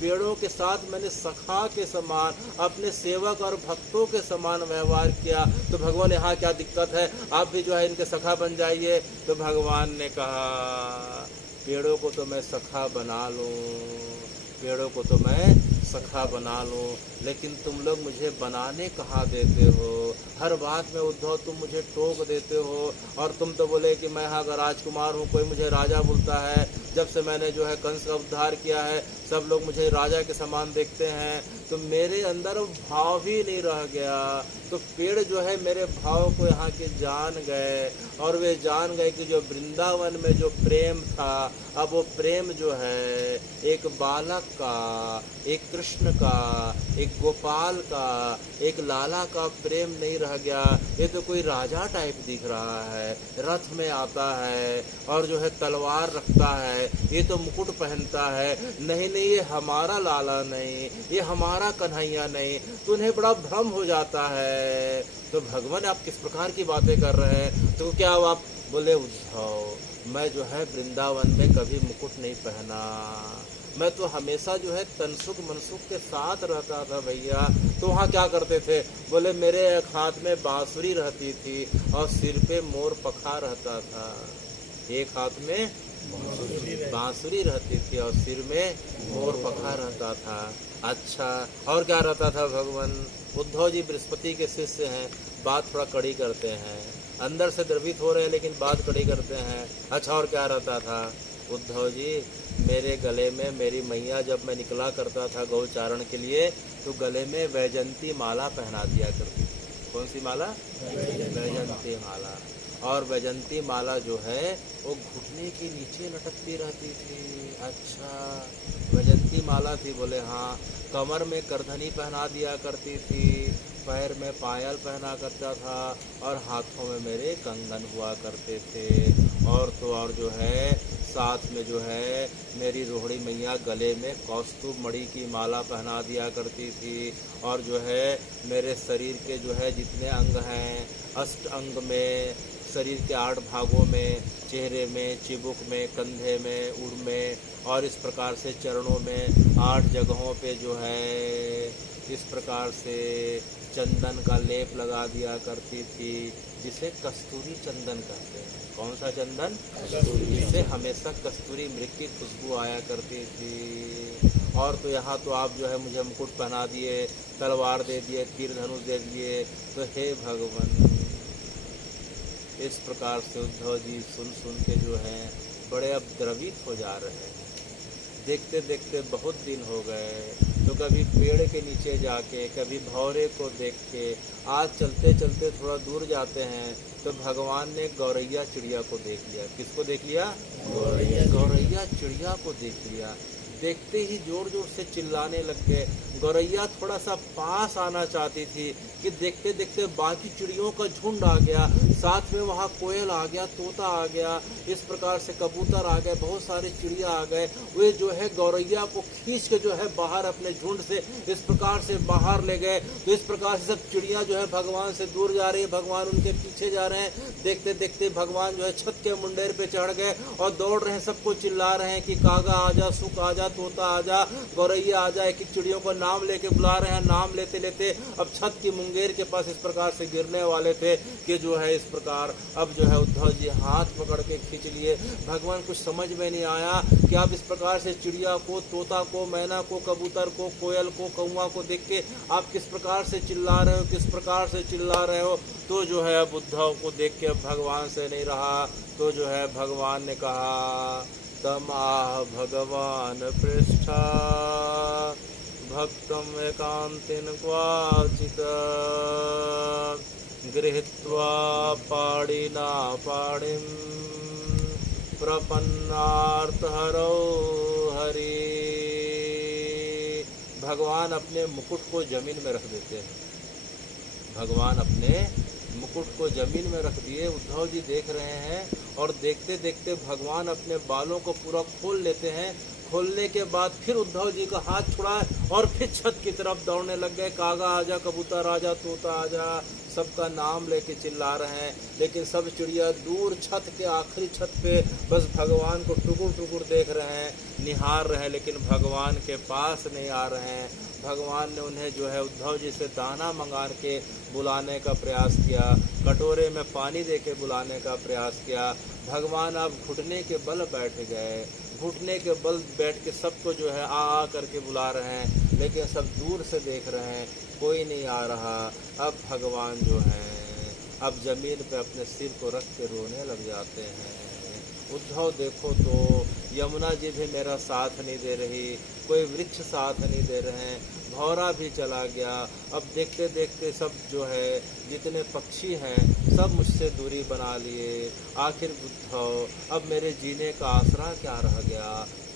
पेड़ों के साथ मैंने सखा के समान, अपने सेवक और भक्तों के समान व्यवहार किया। तो भगवान यहाँ क्या दिक्कत है, आप भी जो है इनके सखा बन जाइए। तो भगवान ने कहा पेड़ों को तो मैं सखा बना लूँ, पेड़ों को तो मैं सखा बना लूँ, लेकिन तुम लोग मुझे बनाने कहाँ देते हो? हर बात में उद्धव तुम मुझे टोक देते हो। और तुम तो बोले कि मैं हाँ राजकुमार हूँ, कोई मुझे राजा बोलता है, जब से मैंने जो है कंस का उद्धार किया है, सब लोग मुझे राजा के समान देखते हैं, तो मेरे अंदर भाव ही नहीं रह गया। तो पेड़ जो है मेरे भाव को यहाँ के जान गए, और वे जान गए कि जो वृंदावन में जो प्रेम था, अब वो प्रेम जो है एक बालक का, एक कृष्ण का, एक गोपाल का, एक लाला का प्रेम नहीं रह गया। ये तो कोई राजा टाइप दिख रहा है, रथ में आता है और जो है तलवार रखता है, ये तो मुकुट पहनता है, नहीं नहीं ये हमारा लाला नहीं, ये हमारा कन्हैया नहीं, तो उन्हें बड़ा भ्रम हो जाता है। तो भगवान आप किस प्रकार की बातें कर रहे हैं? तो क्या आप बोले, उद्धव मैं जो है वृंदावन में कभी मुकुट नहीं पहना, मैं तो हमेशा जो है तनसुख मनसुख के साथ रहता था भैया। तो वहाँ क्या करते थे? बोले मेरे एक हाथ में बांसुरी रहती थी और सिर पे मोर पखा रहता था। एक हाथ में बांसुरी रहती थी और सिर में मोर पखा रहता था। अच्छा, और क्या रहता था भगवान? उद्धव जी बृहस्पति के शिष्य हैं, बात थोड़ा कड़ी करते हैं, अंदर से द्रवित हो रहे हैं लेकिन बात कड़ी करते हैं। अच्छा, और क्या रहता था? उद्धव जी मेरे गले में मेरी मैया जब मैं निकला करता था गौचारण के लिए, तो गले में वैजंती माला पहना दिया करती थी। कौन सी माला? वैजंती माला। और वैजंती माला जो है वो घुटने के नीचे लटकती रहती थी। अच्छा, वैजंती माला थी? बोले हाँ। कमर में करधनी पहना दिया करती थी, पैर में पायल पहना करता था, और हाथों में मेरे कंगन हुआ करते थे। और तो और जो है साथ में जो है मेरी रोहिणी मैया गले में कौस्तुभ मणि की माला पहना दिया करती थी। और जो है मेरे शरीर के जो है जितने अंग हैं, अष्ट अंग में, शरीर के 8 भागों में, चेहरे में, चिबुक में, कंधे में, उड़ में, और इस प्रकार से चरणों में 8 जगहों पे जो है इस प्रकार से चंदन का लेप लगा दिया करती थी, जिसे कस्तूरी चंदन कहते हैं। कौन सा चंदन? जिससे हमेशा कस्तूरी मृग की खुशबू आया करती थी। और तो यहाँ तो आप जो है मुझे मुकुट पहना दिए, तलवार दे दिए, तीर धनुष दे दिए, तो हे भगवान, इस प्रकार से उद्धव जी सुन सुन के जो हैं बड़े अब द्रवित हो जा रहे हैं। देखते देखते बहुत दिन हो गए, तो कभी पेड़ के नीचे जाके, कभी भौरे को देख के, आज चलते चलते थोड़ा दूर जाते हैं तो भगवान ने गौरैया चिड़िया को देख लिया। किसको देख लिया? गौरैया चिड़िया को देख लिया। देखते ही जोर जोर से चिल्लाने लग गए। गौरैया थोड़ा सा पास आना चाहती थी कि देखते देखते बाकी चिड़ियों का झुंड आ गया, साथ में वहाँ कोयल आ गया, तोता आ गया, इस प्रकार से कबूतर आ गए, बहुत सारे चिड़िया आ गए। वे जो है गौरैया को खींच के जो है बाहर अपने झुंड से इस प्रकार से बाहर ले गए। तो इस प्रकार से सब चिड़िया जो है भगवान से दूर जा रही है, भगवान उनके पीछे जा रहे हैं। देखते देखते भगवान जो है छत के मुंडेर पे चढ़ गए और दौड़ रहे हैं, सबको चिल्ला रहे हैं कि कागा आजा, सुख आजा, तोता आजा, गौरैया आजा। एक एक चिड़ियों का नाम लेके बुला रहे हैं। नाम लेते लेते अब छत की मुंगेर के पास इस प्रकार से गिरने वाले थे कि जो है इस प्रकार अब जो है उद्धव जी हाथ पकड़ के खींच लिए। भगवान कुछ समझ में नहीं आया कि आप इस प्रकार से चिड़िया को, तोता को, मैना को, कबूतर को, कोयल को, कौवा को देख के आप किस प्रकार से चिल्ला रहे हो, किस प्रकार से चिल्ला रहे हो। तो जो है अब उद्धव को देख के अब भगवान से नहीं रहा, तो जो है भगवान ने कहा, तम आह भगवान पृष्ठा भक्तम एकांतिन क्वाचित गृहीत्वा पाणिना पाणिम प्रपन्नार्थहरौ हरि। भगवान अपने मुकुट को जमीन में रख देते हैं। भगवान अपने मुकुट को जमीन में रख दिए। उद्धव जी देख रहे हैं और देखते देखते भगवान अपने बालों को पूरा खोल लेते हैं। खोलने के बाद फिर उद्धव जी का हाथ छुड़ाए और फिर छत की तरफ दौड़ने लग गए। कागा आजा, कबूतर आजा, तोता आजा, सबका नाम लेके चिल्ला रहे हैं। लेकिन सब चिड़िया दूर छत के आखिरी छत पे बस भगवान को टुकुर टुकुर देख रहे हैं, निहार रहे हैं, लेकिन भगवान के पास नहीं आ रहे हैं। भगवान ने उन्हें जो है उद्धव जी से दाना मंगा के बुलाने का प्रयास किया, कटोरे में पानी दे के बुलाने का प्रयास किया। भगवान अब घुटने के बल बैठ गए। घुटने के बल बैठ के सबको जो है आ करके बुला रहे हैं, लेकिन सब दूर से देख रहे हैं, कोई नहीं आ रहा। अब भगवान जो हैं अब जमीन पे अपने सिर को रख के रोने लग जाते हैं। उद्धव देखो तो यमुना जी भी मेरा साथ नहीं दे रही, कोई वृक्ष साथ नहीं दे रहे हैं, भौरा भी चला गया। अब देखते देखते सब जो है जितने पक्षी हैं सब मुझसे दूरी बना लिए। आखिर उद्धव अब मेरे जीने का आसरा क्या रह गया।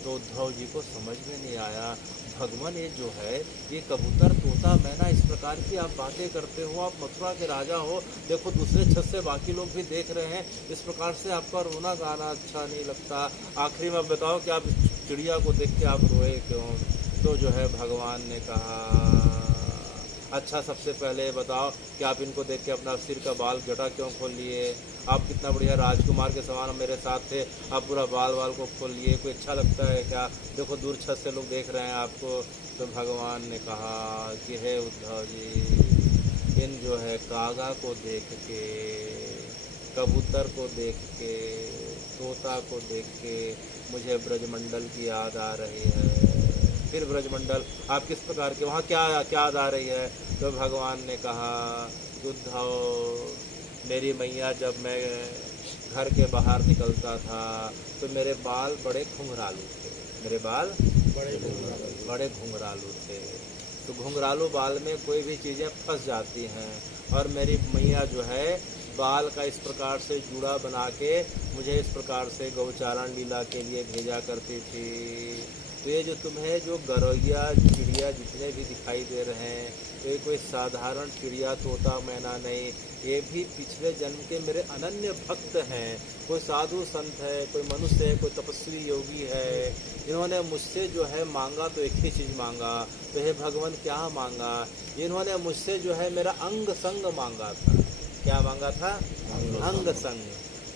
तो उद्धव जी को समझ में नहीं आया, भगवान ये जो है ये कबूतर तोता मैना इस प्रकार की आप बातें करते हो, आप मथुरा के राजा हो, देखो दूसरे छत से बाकी लोग भी देख रहे हैं, इस प्रकार से आपका रोना गाना अच्छा नहीं लगता। आखिरी में बताओ कि आप चिड़िया को देख के आप रोए क्यों। तो जो है भगवान ने कहा अच्छा सबसे पहले बताओ कि आप इनको देख के अपना सिर का बाल जटा क्यों खोल लिए। आप कितना बढ़िया राजकुमार के समान मेरे साथ थे, आप पूरा बाल को खोल लिए, कोई अच्छा लगता है क्या। देखो दूर छत से लोग देख रहे हैं आपको। तो भगवान ने कहा कि हे उद्धव जी, इन जो है कागा को देख के, कबूतर को देख के, तोता को देख के मुझे ब्रजमंडल की याद आ रही है। फिर ब्रजमंडल आप किस प्रकार के, वहाँ क्या याद आ रही है। तो भगवान ने कहा उद्धव, मेरी मैया जब मैं घर के बाहर निकलता था तो मेरे बाल बड़े घुंघरालू थे, मेरे बाल बड़े घुंघरालू थे। तो घुंघरालू बाल में कोई भी चीज़ें फंस जाती हैं, और मेरी मैया जो है बाल का इस प्रकार से जूड़ा बना के मुझे इस प्रकार से गौचारण लीला के लिए भेजा करती थी। तो ये जो तुम्हें जो गौरैया चिड़िया जितने भी दिखाई दे रहे हैं, तो ये कोई साधारण चिड़िया तोता मैना नहीं, ये भी पिछले जन्म के मेरे अनन्य भक्त हैं। कोई साधु संत है, कोई मनुष्य है, कोई तपस्वी योगी है, इन्होंने मुझसे जो है मांगा तो एक ही चीज़ मांगा। तो हे भगवान क्या मांगा, इन्होंने मुझसे जो है मेरा अंग संग मांगा था। क्या मांगा था? अंग संग।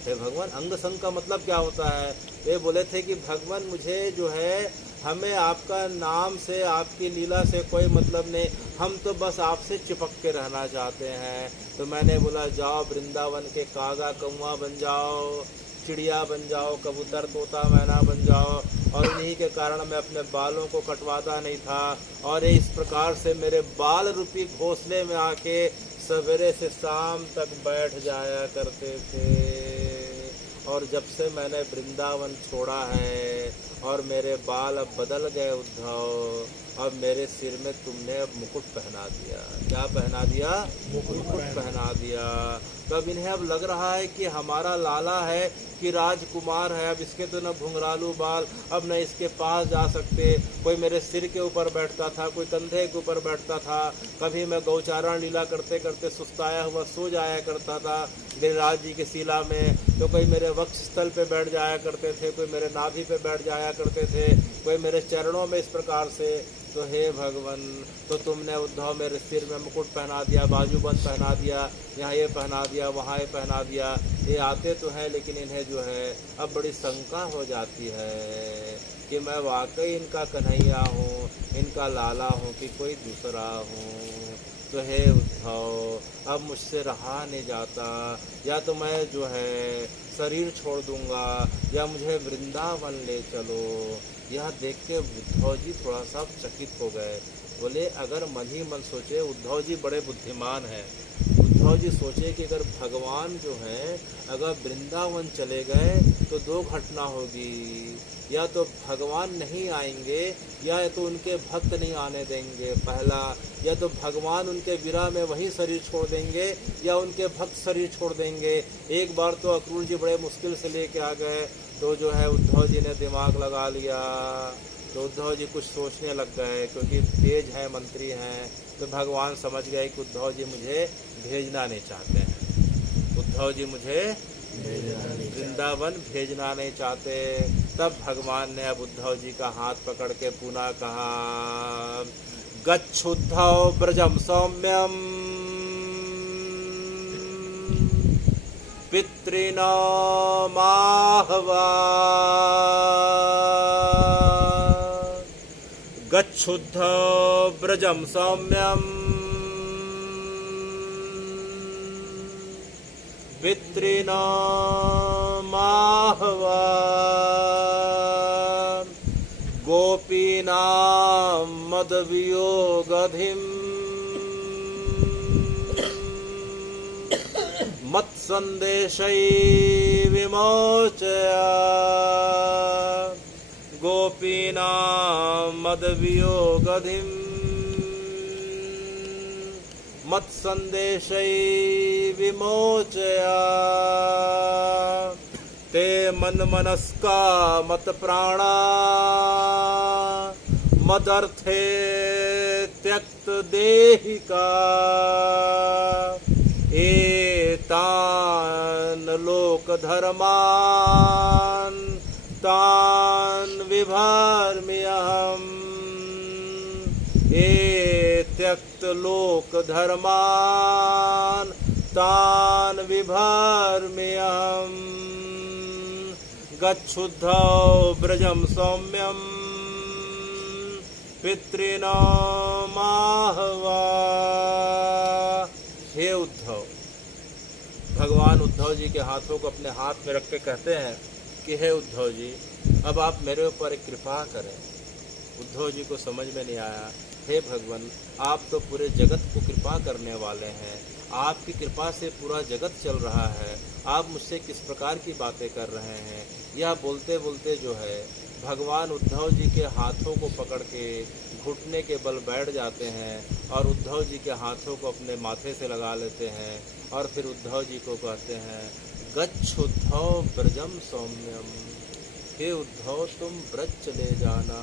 हे भगवान, अंग संग का मतलब क्या होता है। वे बोले थे कि भगवान मुझे जो है, हमें आपका नाम से आपकी लीला से कोई मतलब नहीं, हम तो बस आपसे चिपक के रहना चाहते हैं। तो मैंने बोला जाओ वृंदावन के कागा कौआ बन जाओ, चिड़िया बन जाओ, कबूतर तोता मैना बन जाओ। और इन्हीं के कारण मैं अपने बालों को कटवाता नहीं था, और इस प्रकार से मेरे बाल रूपी घोंसले में आके सवेरे से शाम तक बैठ जाया करते थे। और जब से मैंने वृंदावन छोड़ा है और मेरे बाल अब बदल गए उद्धव, अब मेरे सिर में तुमने अब मुकुट पहना दिया। क्या पहना दिया? मुकुट पहना दिया। तब इन्हें अब लग रहा है कि हमारा लाला है कि राजकुमार है, अब इसके तो न घुंघरालू बाल, अब न इसके पास जा सकते। कोई मेरे सिर के ऊपर बैठता था, कोई कंधे के ऊपर बैठता था, कभी मैं गौचारण लीला करते करते सुस्ताया हुआ सो जाया करता था गिरिराज जी के शिला में। तो कोई मेरे वक्ष स्थल पे बैठ जाया करते थे, कोई मेरे नाभि पे बैठ जाया करते थे, कोई मेरे चरणों में इस प्रकार से। तो हे भगवान, तो तुमने उद्धव मेरे सिर में मुकुट पहना दिया, बाजूबंद पहना दिया, यहाँ ये पहना दिया, वहाँ ये पहना दिया। ये आते तो हैं लेकिन इन्हें जो है अब बड़ी शंका हो जाती है कि मैं वाकई इनका कन्हैया हूँ, इनका लाला हूँ कि कोई दूसरा हूँ। तो हे उद्धव, अब मुझसे रहा नहीं जाता, या तो मैं जो है शरीर छोड़ दूंगा या मुझे वृंदावन ले चलो। यह देख के उद्धव जी थोड़ा सा चकित हो गए। बोले अगर मन ही मन सोचे, उद्धव जी बड़े बुद्धिमान हैं, उद्धव जी सोचे कि अगर भगवान जो हैं अगर वृंदावन चले गए तो दो घटना होगी, या तो भगवान नहीं आएंगे या तो उनके भक्त नहीं आने देंगे पहला, या तो भगवान उनके विरह में वहीं शरीर छोड़ देंगे या उनके भक्त शरीर छोड़ देंगे। एक बार तो अक्रूर जी बड़े मुश्किल से लेके आ गए, तो जो है उद्धव जी ने दिमाग लगा लिया। तो उद्धव जी कुछ सोचने लग गए, क्योंकि तेज हैं, मंत्री हैं। तो भगवान समझ गए कि उद्धव जी मुझे भेजना नहीं चाहते हैं, उद्धव जी मुझे वृंदावन भेजना नहीं चाहते। तब भगवान ने अब उद्धव जी का हाथ पकड़ के पुनः कहा गच्छुद्धव ब्रजम सौम्यम पितृणामाहवा गच्छुद्धव ब्रजम सौम्यम पितृणामाहवा गोपीनां मदवियोगधिम् मत्सन्देशै विमोचय गोपीनां मदवियोगधिं मत्सन्देशै विमोचया ते मन्मनस्का मत्प्राणा मदर्थे त्यक्त देहिका एतान् लोकधर्मान् तान् विभार्म्यहम् त्यक्त लोकधर्मान् तान् विभार्म्यहम् गच्छुद्धौ ब्रजं सौम्यं पितॄणामाहवा। हे उद्धव, भगवान उद्धव जी के हाथों को अपने हाथ में रख के कहते हैं कि हे उद्धव जी, अब आप मेरे ऊपर एक कृपा करें। उद्धव जी को समझ में नहीं आया। हे भगवान, आप तो पूरे जगत को कृपा करने वाले हैं, आपकी कृपा से पूरा जगत चल रहा है, आप मुझसे किस प्रकार की बातें कर रहे हैं। यह बोलते बोलते जो है भगवान उद्धव जी के हाथों को पकड़ के घुटने के बल बैठ जाते हैं और उद्धव जी के हाथों को अपने माथे से लगा लेते हैं और फिर उद्धव जी को कहते हैं गच्छ उद्धव ब्रजम सौम्यम। हे उद्धव, तुम ब्रज चले जाना।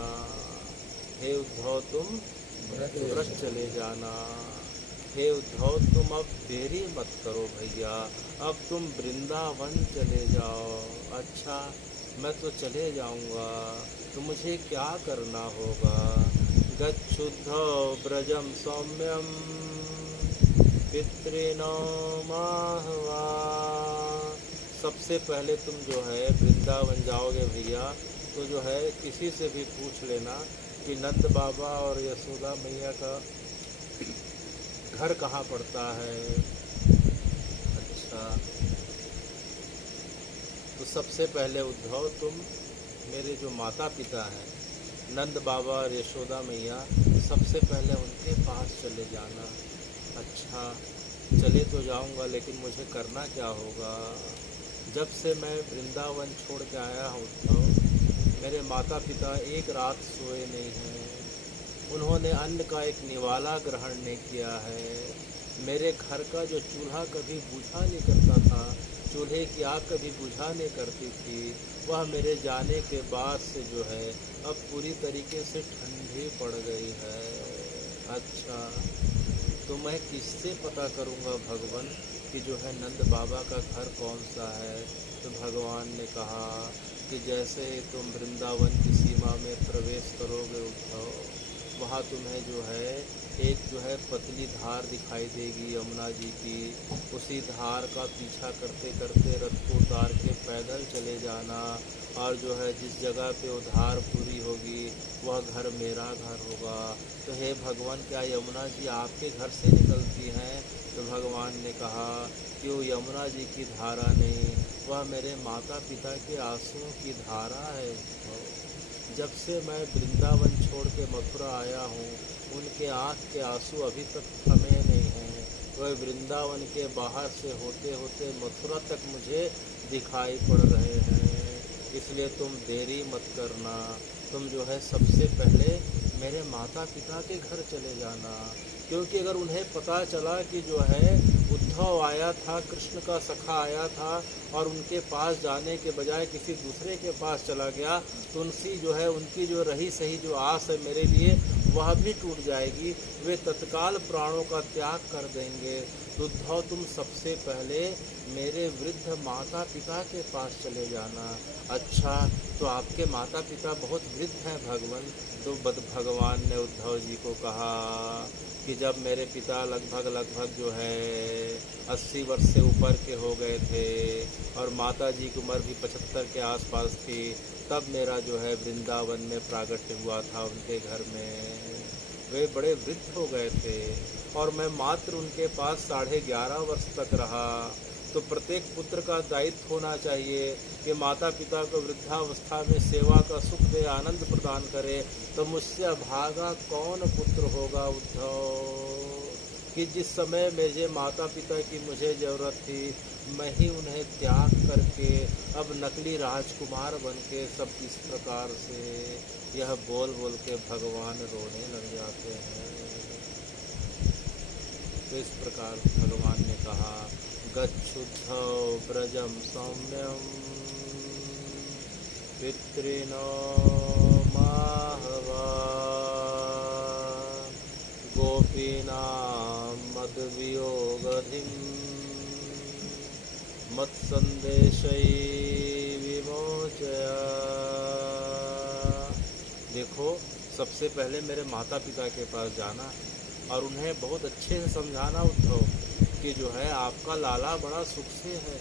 हे उद्धव, तुम ब्रज चले जाना। हे उद्धव, तुम अब देरी मत करो भैया, अब तुम वृंदावन चले जाओ। अच्छा, मैं तो चले जाऊंगा, तो मुझे क्या करना होगा। गच्छुद्धौ ब्रजम सौम्यम पितॄणामाहवा। सबसे पहले तुम जो है वृंदावन जाओगे भैया, तो जो है किसी से भी पूछ लेना कि नंद बाबा और यशोदा मैया का घर कहाँ पड़ता है। अच्छा, तो सबसे पहले उद्धव, तुम मेरे जो माता पिता हैं नंद बाबा और यशोदा मैया, सबसे पहले उनके पास चले जाना। अच्छा, चले तो जाऊंगा, लेकिन मुझे करना क्या होगा। जब से मैं वृंदावन छोड़ के आया हूँ उद्धव, मेरे माता पिता एक रात सोए नहीं हैं, उन्होंने अन्न का एक निवाला ग्रहण नहीं किया है। मेरे घर का जो चूल्हा कभी बुझा नहीं करता था, चूल्हे की आग कभी बुझा नहीं करती थी, वह मेरे जाने के बाद से जो है अब पूरी तरीके से ठंडी पड़ गई है। अच्छा, तो मैं किससे पता करूंगा भगवान कि जो है नंद बाबा का घर कौन सा है। तो भगवान ने कहा कि जैसे तुम वृंदावन की सीमा में प्रवेश करोगे उद्धव, वहाँ तुम्हें जो है एक जो है पतली धार दिखाई देगी यमुना जी की। उसी धार का पीछा करते करते रथ को उतार के पैदल चले जाना और जो है जिस जगह पे वो धार पूरी होगी वह घर मेरा घर होगा। तो हे भगवान, क्या यमुना जी आपके घर से निकलती हैं। तो भगवान ने कहा कि वो यमुना जी की धारा नहीं, वह मेरे माता पिता के आंसुओं की धारा है। जब से मैं वृंदावन छोड़ के मथुरा आया हूँ, उनके आँख के आंसू अभी तक थमे नहीं हैं। वह वृंदावन के बाहर से होते होते मथुरा तक मुझे दिखाई पड़ रहे हैं। इसलिए तुम देरी मत करना, तुम जो है सबसे पहले मेरे माता पिता के घर चले जाना। क्योंकि अगर उन्हें पता चला कि जो है उद्धव आया था, कृष्ण का सखा आया था और उनके पास जाने के बजाय किसी दूसरे के पास चला गया, तो उनकी जो रही सही जो आस है मेरे लिए, वह भी टूट जाएगी। वे तत्काल प्राणों का त्याग कर देंगे। तो उद्धव, तुम सबसे पहले मेरे वृद्ध माता पिता के पास चले जाना। अच्छा, तो आपके माता पिता बहुत वृद्ध हैं भगवान। तो भगवान ने उद्धव जी को कहा कि जब मेरे पिता लगभग जो है 80 वर्ष से ऊपर के हो गए थे और माता जी की उम्र भी 75 के आसपास थी, तब मेरा जो है वृंदावन में प्रागट्य हुआ था उनके घर में। वे बड़े वृद्ध हो गए थे और मैं मात्र उनके पास 11.5 वर्ष तक रहा। तो प्रत्येक पुत्र का दायित्व होना चाहिए कि माता पिता को वृद्धावस्था में सेवा का सुख दे, आनंद प्रदान करे। तो मुझसे अभागा कौन पुत्र होगा उद्धव। कि जिस समय मेरे माता पिता की मुझे ज़रूरत थी, मैं ही उन्हें त्याग करके अब नकली राजकुमार बन के सब इस प्रकार से यह बोल बोल के भगवान रोने लग जाते हैं। तो इस प्रकार भगवान ने कहा, गच्छुद्धौ ब्रजम सौम्यम पितृनो माहवा गोपीनां मदवियोगधिं मत्संदेशै विमोचया। देखो, सबसे पहले मेरे माता पिता के पास जाना और उन्हें बहुत अच्छे से समझाना उद्धव कि जो है आपका लाला बड़ा सुख से है,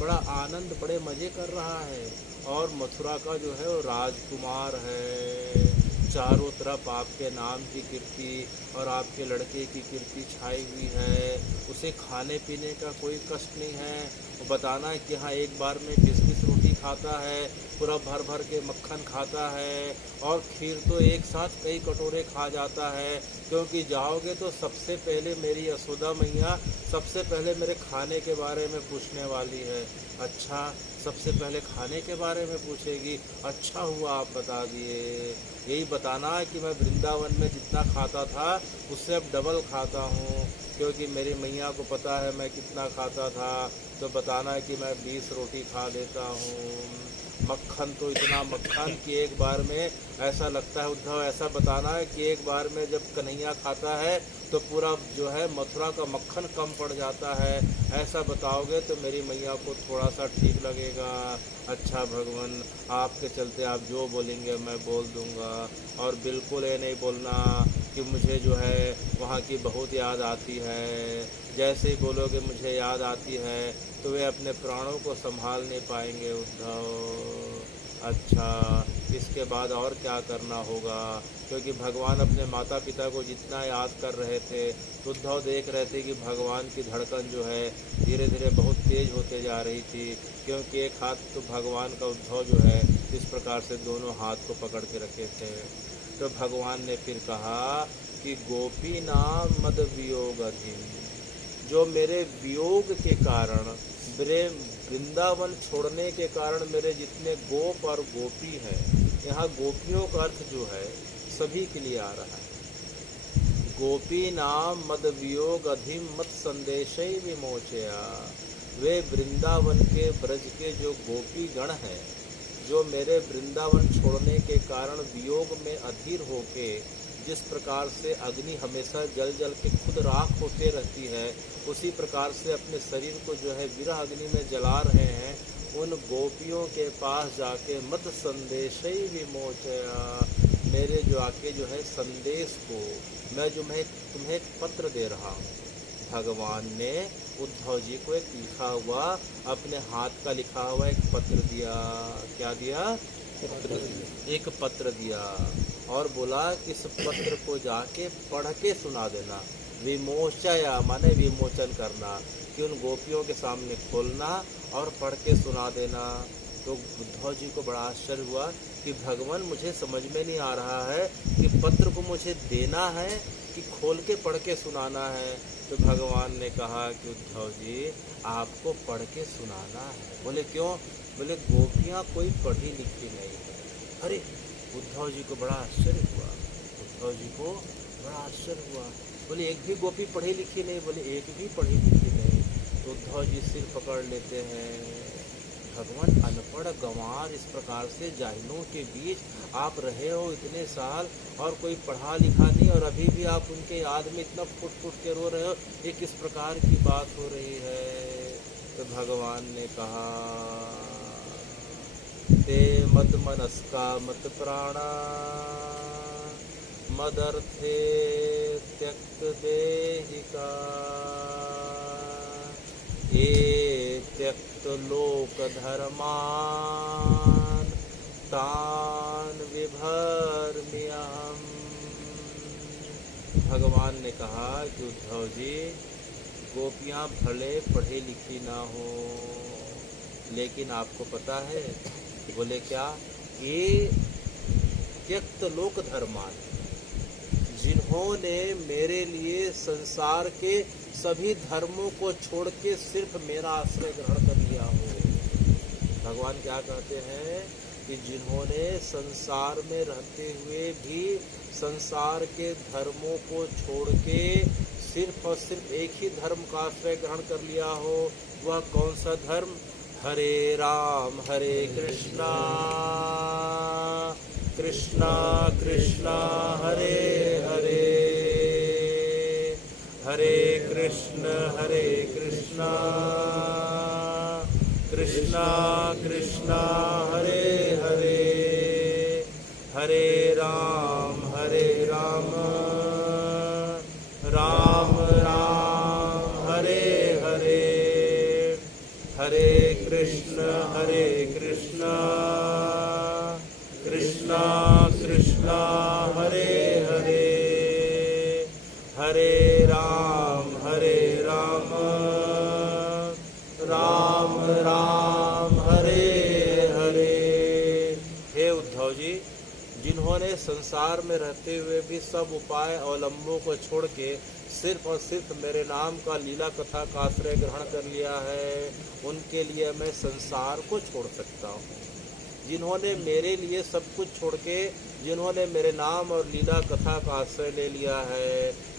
बड़ा आनंद, बड़े मज़े कर रहा है और मथुरा का जो है वो राजकुमार है। चारों तरफ आपके नाम की कीर्ति और आपके लड़के की कीर्ति छाई हुई है। उसे खाने पीने का कोई कष्ट नहीं है। वो बताना है कि हाँ, एक बार में 20-20 रोटी खाता है, पूरा भर भर के मक्खन खाता है और खीर तो एक साथ कई कटोरे खा जाता है। क्योंकि जाओगे तो सबसे पहले मेरी यशोदा मैया सबसे पहले मेरे खाने के बारे में पूछने वाली है। अच्छा, सबसे पहले खाने के बारे में पूछेगी? अच्छा हुआ आप बता दिए। यही बताना है कि मैं वृंदावन में जितना खाता था उससे अब डबल खाता हूँ, क्योंकि मेरी मैया को पता है मैं कितना खाता था। तो बताना है कि मैं 20 रोटी खा लेता हूँ। मक्खन तो इतना मक्खन कि एक बार में ऐसा लगता है उद्धव, ऐसा बताना है कि एक बार में जब कन्हैया खाता है तो पूरा जो है मथुरा का मक्खन कम पड़ जाता है। ऐसा बताओगे तो मेरी मैया को थोड़ा सा ठीक लगेगा। अच्छा भगवान, आपके चलते आप जो बोलेंगे मैं बोल दूंगा। और बिल्कुल ये नहीं बोलना कि मुझे जो है वहाँ की बहुत याद आती है। जैसे ही बोलोगे मुझे याद आती है तो वे अपने प्राणों को संभाल नहीं पाएंगे उद्धव। अच्छा, इसके बाद और क्या करना होगा? क्योंकि भगवान अपने माता पिता को जितना याद कर रहे थे तो उद्धव देख रहे थे कि भगवान की धड़कन जो है धीरे धीरे बहुत तेज होते जा रही थी। क्योंकि एक हाथ तो भगवान का उद्धव जो है इस प्रकार से दोनों हाथ को पकड़ के रखे थे। तो भगवान ने फिर कहा कि गोपी नाम मद वियोगधिम, जो मेरे वियोग के कारण, मेरे वृंदावन छोड़ने के कारण मेरे जितने गोप और गोपी हैं, यहाँ गोपियों का अर्थ जो है सभी के लिए आ रहा है। गोपी नाम मद वियोग अधिम मत संदेशै विमोचया। वे वृंदावन के ब्रज के जो गोपी गण हैं, जो मेरे वृंदावन छोड़ने के कारण वियोग में अधीर होके जिस प्रकार से अग्नि हमेशा जल जल के खुद राख होते रहती है, उसी प्रकार से अपने शरीर को जो है विरह अग्नि में जला रहे हैं। उन गोपियों के पास जाके मत संदेशै विमोचया, मेरे जो आके जो है संदेश को मैं जो मैं तुम्हें एक पत्र दे रहा हूँ। भगवान ने उद्धव जी को एक लिखा हुआ, अपने हाथ का लिखा हुआ एक पत्र दिया। क्या दिया? एक पत्र दिया और बोला कि इस पत्र को जाके पढ़ के सुना देना। विमोचया माने विमोचन करना, कि उन गोपियों के सामने खोलना और पढ़ के सुना देना। तो उद्धव जी को बड़ा आश्चर्य हुआ कि भगवान, मुझे समझ में नहीं आ रहा है कि पत्र को मुझे देना है कि खोल के पढ़ के सुनाना है। तो भगवान ने कहा कि उद्धव जी, आपको पढ़ के सुनाना है। बोले क्यों? बोले गोपियाँ कोई पढ़ी लिखी नहीं है। अरे, उद्धव जी को बड़ा आश्चर्य हुआ। उद्धव जी को बड़ा आश्चर्य हुआ। बोले एक भी गोपी पढ़ी लिखी नहीं? बोले एक भी पढ़ी लिखी नहीं। तो उद्धव जी सिर पकड़ लेते हैं। भगवान, अनपढ़ गंवार इस प्रकार से जाहिलों के बीच आप रहे हो इतने साल और कोई पढ़ा लिखा नहीं, और अभी भी आप उनके याद में इतना फुट फुट के रो रहे हो, ये किस प्रकार की बात हो रही है? तो भगवान ने कहा, ते मद मनस्का मत प्राणा मदर्थे त्यक्त देहिका, ये त्यक्त लोक धर्मान तान विभर्म्यहम्। भगवान ने कहा कि उद्धव जी, गोपियाँ भले पढ़े लिखी ना हो, लेकिन आपको पता है? बोले क्या? ये त्यक्त लोक धर्मान, जिन्होंने मेरे लिए संसार के सभी धर्मों को छोड़ के सिर्फ मेरा आश्रय ग्रहण कर लिया हो। भगवान क्या कहते हैं कि जिन्होंने संसार में रहते हुए भी संसार के धर्मों को छोड़ के सिर्फ और सिर्फ एक ही धर्म का आश्रय ग्रहण कर लिया हो, वह कौन सा धर्म? हरे राम हरे कृष्णा कृष्णा कृष्णा हरे हरे, हरे कृष्णा कृष्णा कृष्णा हरे हरे, हरे राम राम राम हरे हरे, हरे कृष्णा कृष्णा कृष्णा हरे हरे, हरे राम राम राम हरे हरे। हे उद्धव जी, जिन्होंने संसार में रहते हुए भी सब उपाय अवलंबों को छोड़ के सिर्फ और सिर्फ मेरे नाम का लीला कथा का आश्रय ग्रहण कर लिया है, उनके लिए मैं संसार को छोड़ सकता हूँ। जिन्होंने मेरे लिए सब कुछ छोड़ के जिन्होंने मेरे नाम और लीला कथा का आश्रय ले लिया है,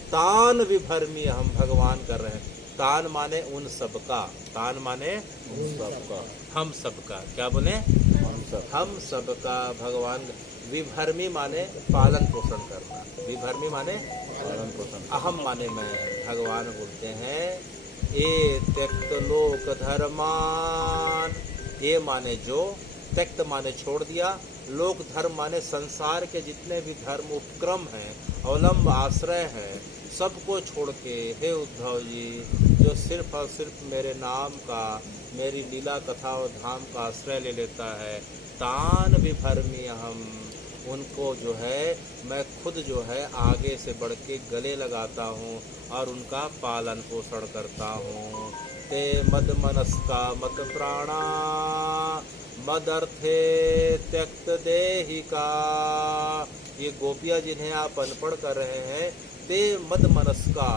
तान विभर्मी हम भगवान कर रहे हैं। तान माने उन सबका, तान माने उन सबका, हम सबका, क्या बोले? हम सबका भगवान। विभर्मी माने पालन पोषण करना, विभर्मी माने पालन पोषण। अहम माने मैं। भगवान बोलते हैं ए त्यक्त लोक धर्मान, ये माने जो, त्यक्त माने छोड़ दिया, लोक धर्म माने संसार के जितने भी धर्म उपक्रम हैं, अवलंब आश्रय हैं, सबको छोड़ के हे उद्धव जी, जो सिर्फ और सिर्फ मेरे नाम का, मेरी लीला कथा और धाम का आश्रय ले लेता है, तान विभर्मी हम, उनको जो है मैं खुद जो है आगे से बढ़ के गले लगाता हूँ और उनका पालन पोषण करता हूँ। ते मद मनस्का मत प्राणा मदर्थे त्यक्त देहिका। ये गोपियाँ जिन्हें आप अनपढ़ कर रहे हैं, ते मद मनस्का,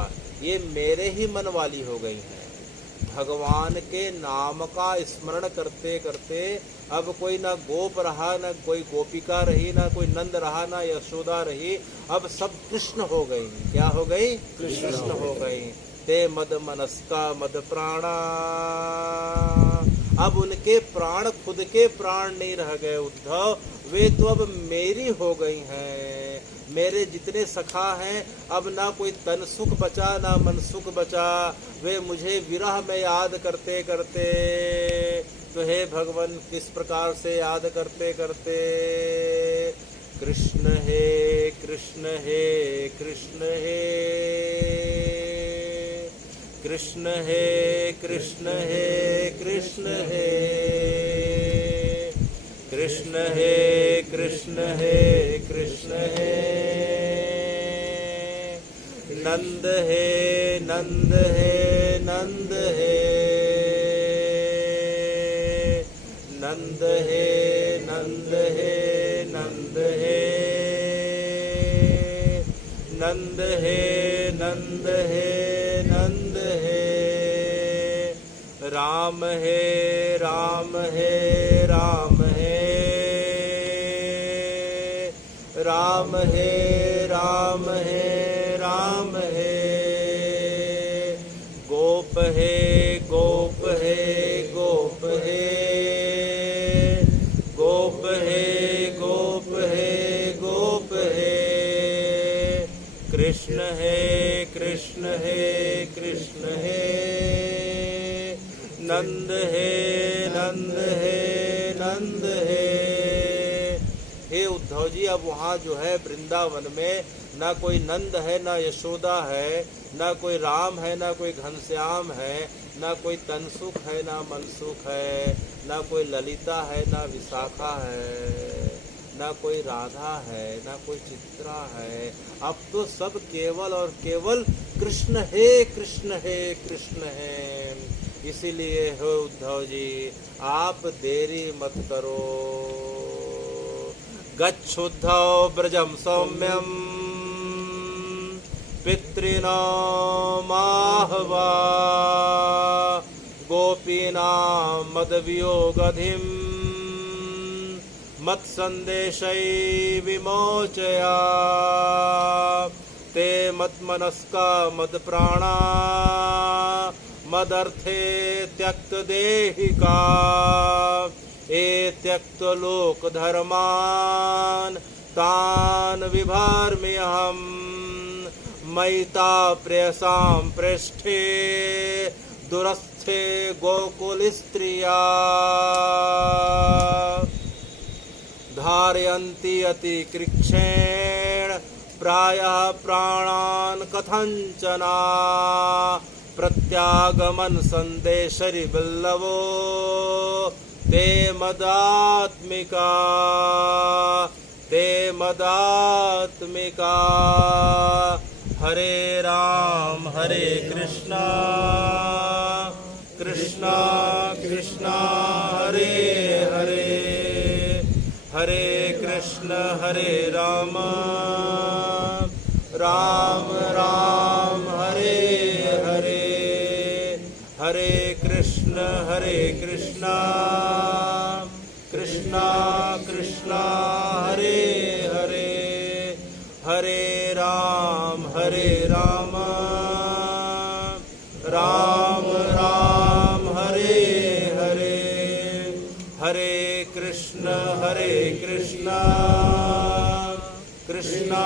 ये मेरे ही मन वाली हो गई हैं। भगवान के नाम का स्मरण करते करते अब कोई ना गोप रहा, ना कोई गोपिका रही, ना कोई नंद रहा, ना यशोदा रही, अब सब कृष्ण हो गई। क्या हो गई? कृष्ण हो गई। ते मद मनस्का मद प्राणा, अब उनके प्राण खुद के प्राण नहीं रह गए उद्धव, वे तो अब मेरी हो गई हैं। मेरे जितने सखा हैं, अब ना कोई तन सुख बचा ना मन सुख बचा, वे मुझे विरह में याद करते करते, तो हे भगवान किस प्रकार से याद करते करते, कृष्ण हे कृष्ण हे कृष्ण हे कृष्ण हे कृष्ण हे कृष्ण हे कृष्ण हे कृष्ण हे कृष्ण हे, नंद हे नंद हे नंद हे नंद हे नंद हे नंद हे नंद हे नंद हे नंद हे, राम हे राम हे राम हे राम हे राम हे राम हे, गोप हे गोप हे गोप हे गोप हे गोप हे गोप हे, कृष्ण हे कृष्ण हे कृष्ण हे, नंद हे नंद हे नंद हे। हे उद्धव जी, अब वहाँ जो है वृंदावन में ना कोई नंद है, ना यशोदा है, ना कोई राम है, ना कोई घनश्याम है, ना कोई तनसुख है, ना मनसुख है, ना कोई ललिता है, ना विशाखा है, ना कोई राधा है, ना कोई चित्रा है। अब तो सब केवल और केवल कृष्ण है कृष्ण है कृष्ण है। इसीलिए हो उद्धव जी, आप देरी मत करो। गच्छुद्धौ ब्रजम सौम्यम पितॄणामाहवा गोपीनां मदवियोगधिं मत्सन्देशै विमोचया ते मद्मनस्का मद्प्राणा मदर्थे त्यक्तदेहिका ये त्यक्तलोकधर्मान् तान् विभर्म्यहम् मयिता प्रेयसां पृष्ठे दुरस्थे गोकुलस्त्रिया धारयन्ति अतिकृच्छेण प्रायः प्राणान् कथञ्चना प्रत्यागमन संदेशरि बिल्लवो ते मदात्मिका हरे राम हरे कृष्णा कृष्णा कृष्णा हरे हरे हरे कृष्ण हरे राम राम राम हरे हरे हरे कृष्ण कृष्णा कृष्णा हरे हरे हरे राम राम राम हरे हरे हरे कृष्ण कृष्णा कृष्णा